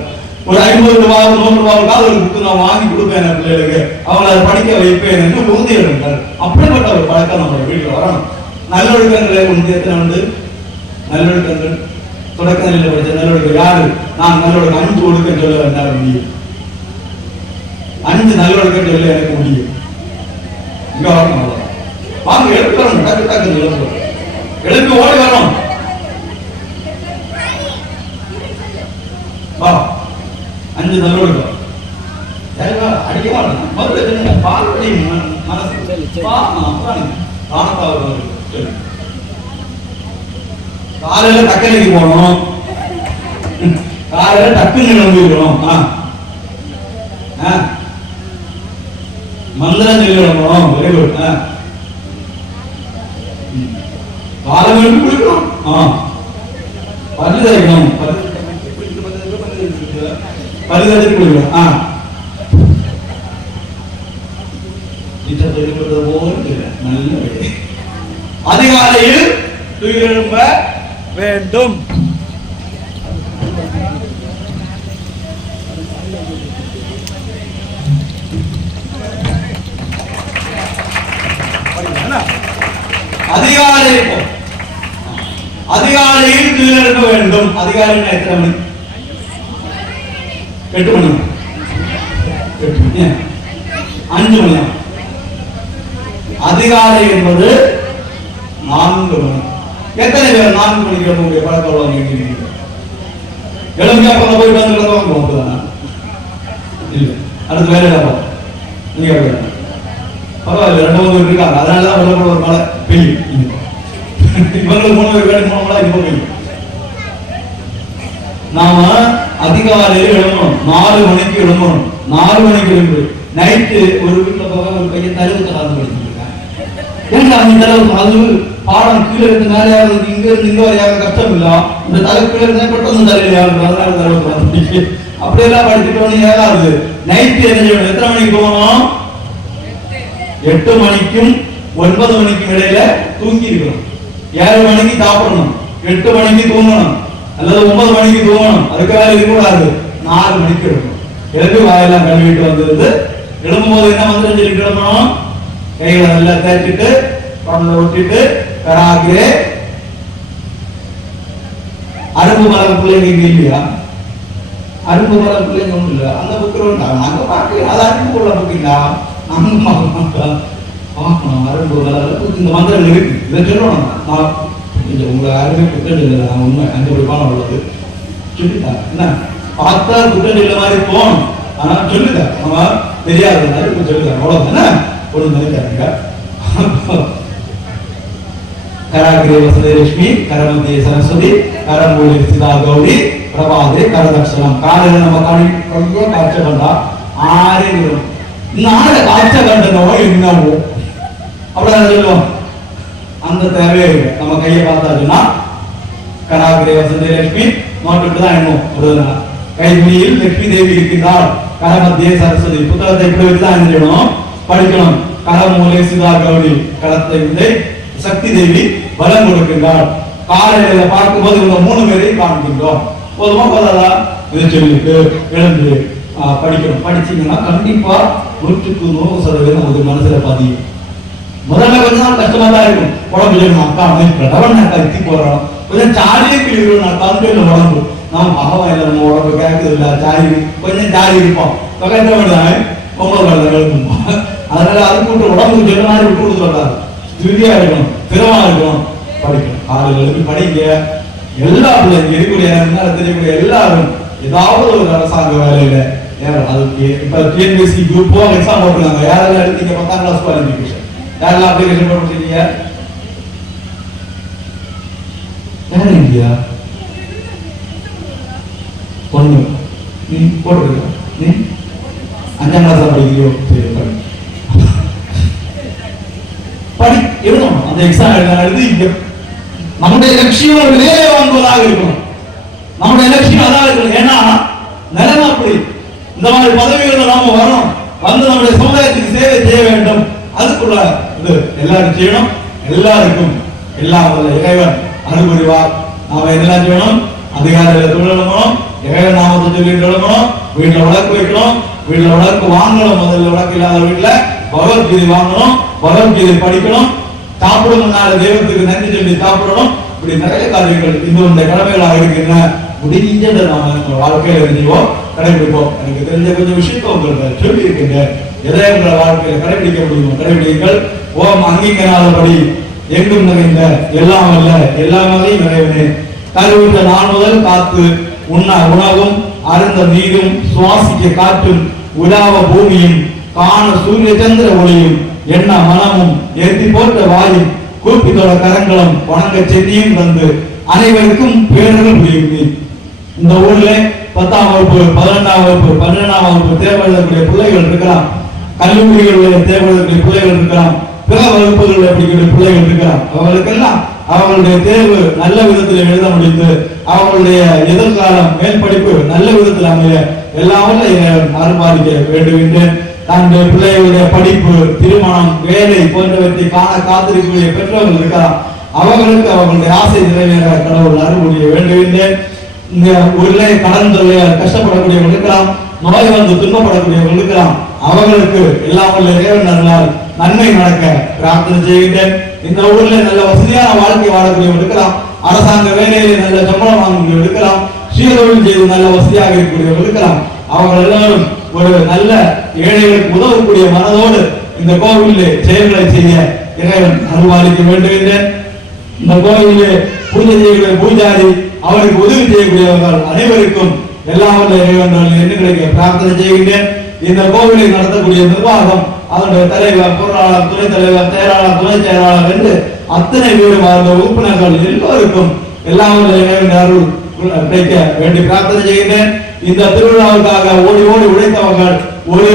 ஒரு 50 ரூபாய் 100 ரூபாய்க்காவது ஒரு புக்கு நான் வாங்கி கொடுப்பேன் பிள்ளைகளுக்கு, அவங்களை அதை படிக்க வைப்பேன் என்று உறுதி எடுங்கள். அப்படிப்பட்ட ஒரு பழக்கம் நம்ம வீட்டில் வரணும். நல்லொழுக்கங்களை உண்டு எத்தனை உண்டு? நல்லொழுக்கங்கள் தொடக்க நிலையில் படிச்ச நல்லொழுக்கம் யாரு? நான் நல்லொழுக்கம் 5 ஒழுக்கம் சொல்ல வேண்டாம் முடியும். 5 நல்லொழுக்கம் சொல்ல எனக்கு முடியும். இங்க வரணும். வாங்க எழுப்பு வரணும். டக்கு டக்கு எழுப்பு, எழுப்பி ஓடி வரணும். வா, 5 நல்லொழுக்கம் அடிக்க மாட்டேன். மறுபடியும் பால் படி மனசு காலையில தக்கலைக்கு போகணும். காலையில டக்குன்னு நம்பிக்கணும். மந்திரம் சொல்லிடணும். Very good. காலம் எழுப்பி குளிக்கணும். பல்லு தேய்க்கணும். பல்லு தேய்ச்சி குளிக்கணும். நல்ல அதிகாலையில் எழும்ப வேண்டும். அதிகாலையில் எழும்ப வேண்டும். அதிகாலையில் எத்தனை மணி? 8 மணி, 5 மணி. அதிகாலை என்பது 4 மணி. எத்தனை பேர் 4 மணிக்கு எழுப்பக்கூடிய பழக்கம் எழுப்பியா? அப்புறம் போய் வந்து இல்லை, அடுத்து வேலை நீங்க பரவாயில்ல. 2 பேர் இருக்காங்க, அதனாலதான் வெள்ளப்பட ஒரு மழை பெய்யும். இவங்களுக்கு 3 பேர் வேலை 3 மழை இப்ப பெய்யும். நாம அதிகாலையில் எழும்பணும். 4 மணிக்கு எழும்பணும். 4 மணிக்கு எழும்பு. நைட்டு ஒரு வீட்டுல போக ஒரு பையன் தழுவு தராது படிச்சுட்டு இருக்காங்க. ஏன்னா அந்த தடவை அது பாடம் கீழே இருந்து மேலே இங்க இருந்து இங்க வரையாக கஷ்டம் இல்ல. இந்த தலை கீழே இருந்தா பட்டம் தலையில அப்படியெல்லாம் படிச்சுட்டு ஏதாவது நைட்டு என்ன செய்யணும்? எத்தனை மணிக்கு போகணும்? 8 மணிக்கும் 9 மணிக்கும் இடையில தூங்கி இருக்கணும். 7 மணிக்கு சாப்பிடணும், 8 மணிக்கு தூங்கணும், அல்லது 9 மணிக்கு தூங்கணும். அதுக்கு வேலை இருக்கக்கூடாது. 4 மணிக்கு எடுக்கணும். எழுதி வாயெல்லாம் கழுவிட்டு வந்துருந்து எழும்பும்போது என்ன மந்திரம் சொல்லிட்டு எழுப்பணும்? கைகளை நல்லா தேய்ச்சிட்டு பணத்தை விட்டுட்டு கராகிரே அரும்பு மரம் பிள்ளைங்க இல்லையா? அரும்பு வர பிள்ளைங்க ஒன்றும் இல்லை, அந்த புக்கில் உண்டா நாங்கள் பார்க்க அது அரும்பு உள்ள புக்கிங்களா நாங்கள் பார்க்கணும். அரும்பு வர இந்த மந்திரம் இருக்கு, இதை சொல்லணும். நான் கொஞ்சம் உங்களை யாருமே குற்றம் இல்லை, நான் உண்மை அங்கே ஒரு பானம் உள்ளது சொல்லிட்டா என்ன பார்த்தா குற்றம் இல்லை மாதிரி போகணும். ஆனால் சொல்லுதா நம்ம தெரியாத மாதிரி சொல்லுதா அவ்வளோ என்ன ஒன்று நினைக்காருங்க. கராகிரே வசதலட்சுமி, கரமத்திய சரஸ்வதி, கரமூலி சிதா கௌரி, பிரபாதே கரதட்சணம். காலையில் நம்ம கையை காய்ச்ச கண்டா ஆறே விடும். நாளை காய்ச்ச கண்டனோ என்னவோ அப்படிதான் சொல்லுவோம். அந்த தேவையே இல்லை. நம்ம கையை பார்த்தாச்சுன்னா கராகிரே வசதலட்சுமி நோட்டுக்கு தான் எண்ணும். ஒரு கைவினியில் லட்சுமி தேவி இருக்கின்றார், கரமத்திய சரஸ்வதி. புத்தகத்தை இப்படி வச்சுதான் என்ன செய்யணும், படிக்கணும். கரமூலை சிதா கௌரி, களத்தை விதை சக்தி தேவி பலம் கொடுக்கின்றார். காலையில பார்க்கும்போது இவங்க 3 பேரையும் காண்கின்றோம். போதுமா போதாதா? இதை சொல்லிட்டு எழுந்து படிக்கணும். படிச்சீங்கன்னா கண்டிப்பா 100% ஒரு மனசுல பதியும். முதல்ல கொஞ்சம் நாள் கஷ்டமா தான் இருக்கும். உடம்பு சொல்லணும் அக்கா கடவுள் கத்தி போறோம், கொஞ்சம் சாலியே கிளிக்கிறோம். நான் தந்தையில உடம்பு நம்ம பகவாயில நம்ம உடம்பு கேட்கறது இல்லை, சாலி கொஞ்சம் ஜாலி இருப்போம். பக்கத்துல விடாது 9 எழுதும். அதனால அது கூட்டு உடம்புக்கு சொல்ல மாதிரி விட்டு கொடுத்து வராது. திருதியா இருக்கணும், திறமா இருக்கணும், படிக்கணும். காலையில் எழுதி படிங்க. எல்லா பிள்ளைங்க இருக்கக்கூடிய தெரியக்கூடிய எல்லாரும் ஏதாவது ஒரு அரசாங்க வேலையில அதுக்கு இப்ப டிஎன்பிஎஸ்சி குரூப் 4 எக்ஸாம் போட்டுருக்காங்க. யாரெல்லாம் எடுத்தீங்க 10ஆம் கிளாஸ் குவாலிஃபிகேஷன்? யாரெல்லாம் அப்ளிகேஷன் போட்டுருக்கீங்க? யாரும் இல்லையா? ஒண்ணு நீ போட்டுருக்க, நீ 5ஆம் கிளாஸ் படிக்கிறியோ? சரி படி எழுதணும். அந்த எக்ஸாம் எழுதி நம்முடைய லட்சியம் ஒரு வேலை வாங்குவதாக இருக்கணும். நம்முடைய லட்சியம் அதாக இருக்கணும். ஏன்னா நிலைமை அப்படி. இந்த மாதிரி பதவிகள் நாம வரணும், வந்து நம்முடைய சமுதாயத்துக்கு சேவை செய்ய வேண்டும். அதுக்குள்ள இது எல்லாரும் செய்யணும். எல்லாருக்கும் எல்லாம் இறைவன் அருள் புரிவார். நாம எல்லாம் செய்யணும். அதிகாரிகளை தொழிலும் இறைவன் நாமத்தை சொல்லிட்டு எழுதணும். வீட்டுல விளக்கு வைக்கணும். வீட்டுல விளக்கு வாங்கணும். முதல்ல விளக்கு இல்லாத வீட்டுல பகவத்கீதை வாங்கணும், பகவத்கீதை படிக்கணும். சாப்பிடும் முன்னால தெய்வத்துக்கு நன்றி சொல்லி சாப்பிடணும். இப்படி நிறைய காரியங்கள் இந்த கடமைகளாக இருக்கின்றன. முடிஞ்சதை நாம நம்ம வாழ்க்கையில இருந்தோம் கடைபிடிப்போம். எனக்கு தெரிஞ்ச கொஞ்சம் விஷயத்தை உங்களுக்கு சொல்லி இருக்கின்றேன். எதை உங்களை வாழ்க்கையில கடைபிடிக்க முடியுமோ கடைபிடிங்கள். ஓம் அங்கீகராதபடி எங்கும் நிறைந்த எல்லாம் அல்ல எல்லாம் வகையும் நிறைவனே. கருவிட்ட நாள் முதல் காத்து உண்ண உணவும் அருந்த நீரும் சுவாசிக்க காற்றும் உலாவ பூமியும் காண சூரிய சந்திர ஒளியும் எண்ண மனமும் ஏற்றி போட்ட வாயும் கூப்பித்தோட கரங்களும் வணங்க சென்னியும் தந்து அனைவருக்கும் பேரர்கள் புரியும். இந்த ஊர்ல 10ஆம் வகுப்பு 11ஆம் வகுப்பு 12ஆம் வகுப்பு தேர்வெழுதக்கூடிய பிள்ளைகள் இருக்கலாம், கல்லூரிகளில் தேர்வெழுதக்கூடிய பிள்ளைகள் இருக்கலாம், பிற வகுப்புகளில் படிக்கக்கூடிய பிள்ளைகள் இருக்கலாம். அவர்களுக்கெல்லாம் அவர்களுடைய தேர்வு நல்ல விதத்தில் எழுத முடிந்து அவர்களுடைய எதிர்காலம் மேல் படிப்பு நல்ல விதத்தில் அமைய எல்லாவற்றையும் அனுபாதிக்க வேண்டுகின்றேன். தன்னுடைய பிள்ளைகளுடைய படிப்பு, திருமணம், வேலை போன்றவற்றை காண காத்திருக்கக்கூடிய பெற்றோர்கள் இருக்கலாம். அவர்களுக்கு அவர்களுடைய ஆசை நிறைவேற கடவுள் அருள் புரிய வேண்டுகின்றேன். இந்த ஊரிலே கடன் தொல்லையால் கஷ்டப்படக்கூடியவர்கள் இருக்கலாம், நோய் வந்து துன்பப்படக்கூடியவர்கள் இருக்கலாம். அவர்களுக்கு எல்லாம் வல்ல இறைவன் அருளால் நன்மை நடக்க பிரார்த்தனை செய்கின்றேன். இந்த ஊர்ல நல்ல வசதியான வாழ்க்கை வாழக்கூடியவர்கள் இருக்கலாம், அரசாங்க வேலையிலே நல்ல சம்பளம் வாங்கக்கூடியவர்கள் இருக்கலாம், சுயதொழில் செய்து நல்ல வசதியாக இருக்கக்கூடியவர்கள் இருக்கலாம். அவர்கள் எல்லாரும் ஒரு நல்ல ஏழைகளுக்கு உதவக்கூடிய மனதோடு இந்த கோவிலே செயல்களை செய்ய இறைவன் அருள்வாளிக்க வேண்டுகின்றேன். இந்த கோவிலே பூஜை செய்யக்கூடிய பூஜாரி, அவருக்கு உதவி செய்யக்கூடியவர்கள் அனைவருக்கும் எல்லாம் வல்ல இறைவன் என்ன கிடைக்க பிரார்த்தனை செய்கின்றேன். இந்த கோவிலை நடத்தக்கூடிய நிர்வாகம், அதனுடைய தலைவர், பொருளாளர், துணைத் தலைவர், செயலாளர், துணை செயலாளர் என்று அத்தனை பேரும் அந்த உறுப்பினர்கள் எல்லோருக்கும் எல்லாம் வல்ல இறைவன் அருள் கிடைக்க வேண்டி பிரார்த்தனை செய்கின்றேன். இந்த திருவிழாவுக்காக ஓடி ஓடி உழைத்தவர்கள், ஒரு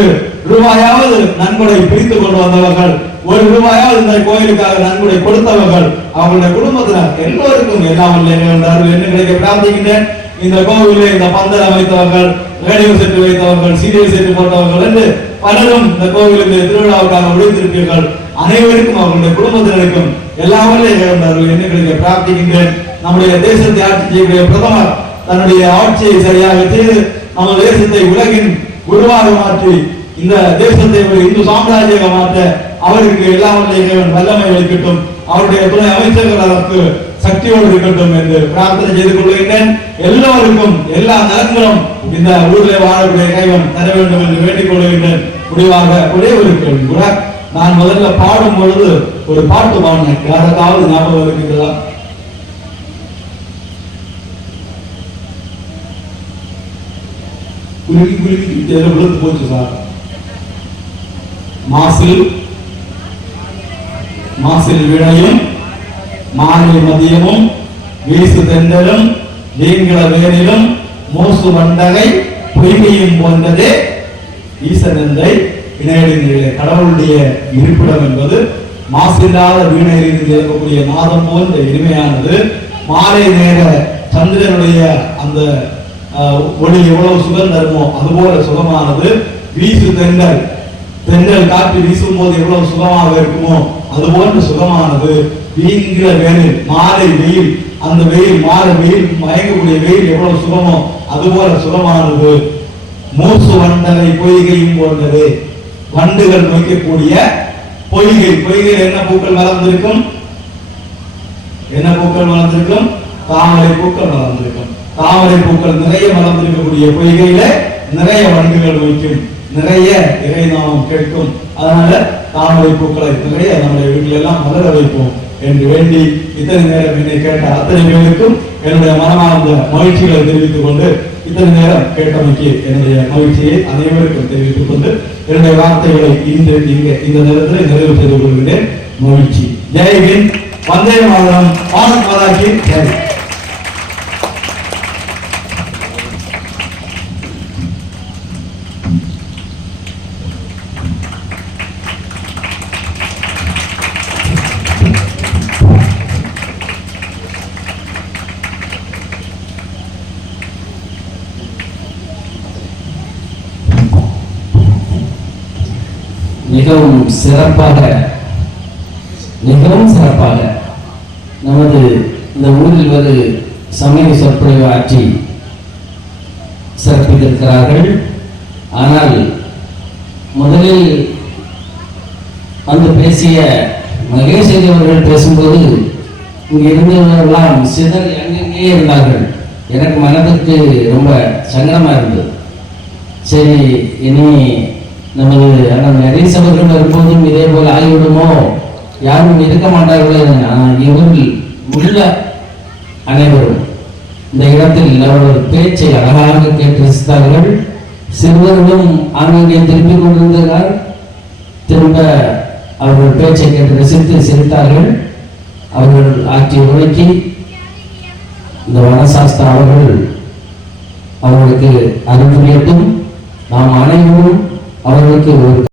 ரூபாயாவது நன்கொடை பிரித்து கொண்டு வந்தவர்கள், ஒரு ரூபாயாவது இந்த கோயிலுக்காக நன்கொடை கொடுத்தவர்கள், அவங்களுடைய குடும்பத்தினர் எல்லோருக்கும் எல்லாம் என்ன கிடைக்க பிரார்த்திக்கின்றேன். இந்த கோவிலில் இந்த பந்தல் அமைத்தவர்கள், ரேடியோ செட்டு வைத்தவர்கள், சீரியல் செட்டு போட்டவர்கள் என்று பலரும் இந்த கோவிலுக்கு திருவிழாவுக்காக உழைத்திருப்பீர்கள். அனைவருக்கும் அவர்களுடைய குடும்பத்தினருக்கும் எல்லாம் என்ன கிடைக்க பிரார்த்திக்கின்றேன். நம்முடைய தேசத்தை ஆட்சி செய்யக்கூடிய பிரதமர் தன்னுடைய ஆட்சியை சரியாக செய்து நம்ம தேசத்தை உலகின் குருவாக மாற்றி இந்த தேசத்தை ஒரு இந்து சாம்ராஜ்யமாக மாற்ற அவருக்கு எல்லாம் வல்லமை அளிக்கட்டும். அவருடைய துணை அமைச்சர்கள் அதற்கு சக்தியோடு இருக்கட்டும் என்று பிரார்த்தனை செய்து கொள்கின்றேன். எல்லோருக்கும் எல்லா நலன்களும் இந்த ஊரில் வாழக்கூடிய இறைவன் தர வேண்டும் என்று வேண்டிக் கொள்கின்றேன். முடிவாக ஒரே ஒரு கேள்வி கூட, நான் முதல்ல பாடும் பொழுது ஒரு பாட்டு பாடினேன், யாருக்காவது ஞாபகம் இருக்குங்களா? குலுக்கி குலுக்கி விழுந்து போச்சு சார். மாசில் விடையும் மாலை மதியமும் வீசு தென்றலும் வீங்கிற வேனிலும் மோசு வண்டகை பொய்கையும் போன்றதே ஈசனந்தை இணையடிகளே. கடவுளுடைய இருப்பிடம் என்பது மாசில்லாத வீணையிலிருந்து இருக்கக்கூடிய நாதம் போன்ற இனிமையானது. மாலை நேர சந்திரனுடைய அந்த ஒளி எவ்வளவு சுகம் தருமோ அதுபோல சுகமானது. வீசு தென்றல் காற்று வீசும் போது எவ்வளவு சுகமாக இருக்குமோ அது போன்ற சுகமானது. வீங்கிற வேனில் மாலை வெயில், அந்த வெயில் மாலை வெயில் மயங்கக்கூடிய வெயில் எவ்வளவு சுகமோ அதுபோல சுகமானது. மூசு வண்டலை பொய்கையும் போன்றது. வண்டுகள் நோக்கக்கூடிய பொய்கையில் என்ன பூக்கள் வளர்ந்திருக்கும்? என்ன பூக்கள் வளர்ந்திருக்கும்? தாமரை பூக்கள் வளர்ந்திருக்கும். தாமரை பூக்கள் நிறைய வளர்ந்திருக்கக்கூடிய பொய்கையில நிறைய வண்டுகள் வைக்கும், நிறைய இறை நாமம் கேட்கும். அதனால தாமரை பூக்களை நிறைய நம்முடைய வீட்டில எல்லாம் மலர வைப்போம் என்று வேண்டி இத்தனை நேரம் என்னை கேட்ட அத்தனை பேருக்கும் என்னுடைய மனமார்ந்த மகிழ்ச்சிகளை தெரிவித்துக் கொண்டு, இத்தனை நேரம் கேட்டமைக்கு என்னுடைய மகிழ்ச்சியை அனைவருக்கும் தெரிவித்துக் கொண்டு என்னுடைய வார்த்தைகளை இந்த நேரத்தில் நிறைவு செய்து கொள்கிறேன். மகிழ்ச்சி. ஜெய்ஹிந்த். வந்தே மாதரம். பாரத் மாதா கி ஜெய். மிகவும் சிறப்பாக நமது இந்த ஊரில் ஒரு சமய சொற்பொழிவு ஆற்றி சிறப்பித்திருக்கிறார்கள். ஆனால் முதலில் வந்து பேசிய மகேஸ்வரி அவர்கள் பேசும்போது இங்கே இருந்தவர்களெல்லாம் சிதறி அங்கங்கே இருந்தார்கள். எனக்கு மனதிற்கு ரொம்ப சங்கடமா இருந்தது. சரி, இனி நமது நரேஷ் அவர்கள் வரும்போதும் இதே போல் ஆகிவிடுமோ, யாரும் இருக்க மாட்டார்களே. இவர்கள் உள்ள அனைவரும் இந்த இடத்தில் அவர்கள் பேச்சை அழகாக கேட்டு ரசித்தார்கள். சிறுவர்களும் ஆங்கிலே திரும்பிக் கொண்டிருந்தார்கள். திரும்ப அவர்கள் பேச்சை கேட்டு ரசித்து சிரித்தார்கள். அவர்கள் ஆற்றிய உரைக்கு இந்த வனசாஸ்திர அவர்களுக்கு அருள் புரியட்டும். நாம் அனைவரும் அவர்களுக்கு ஒரு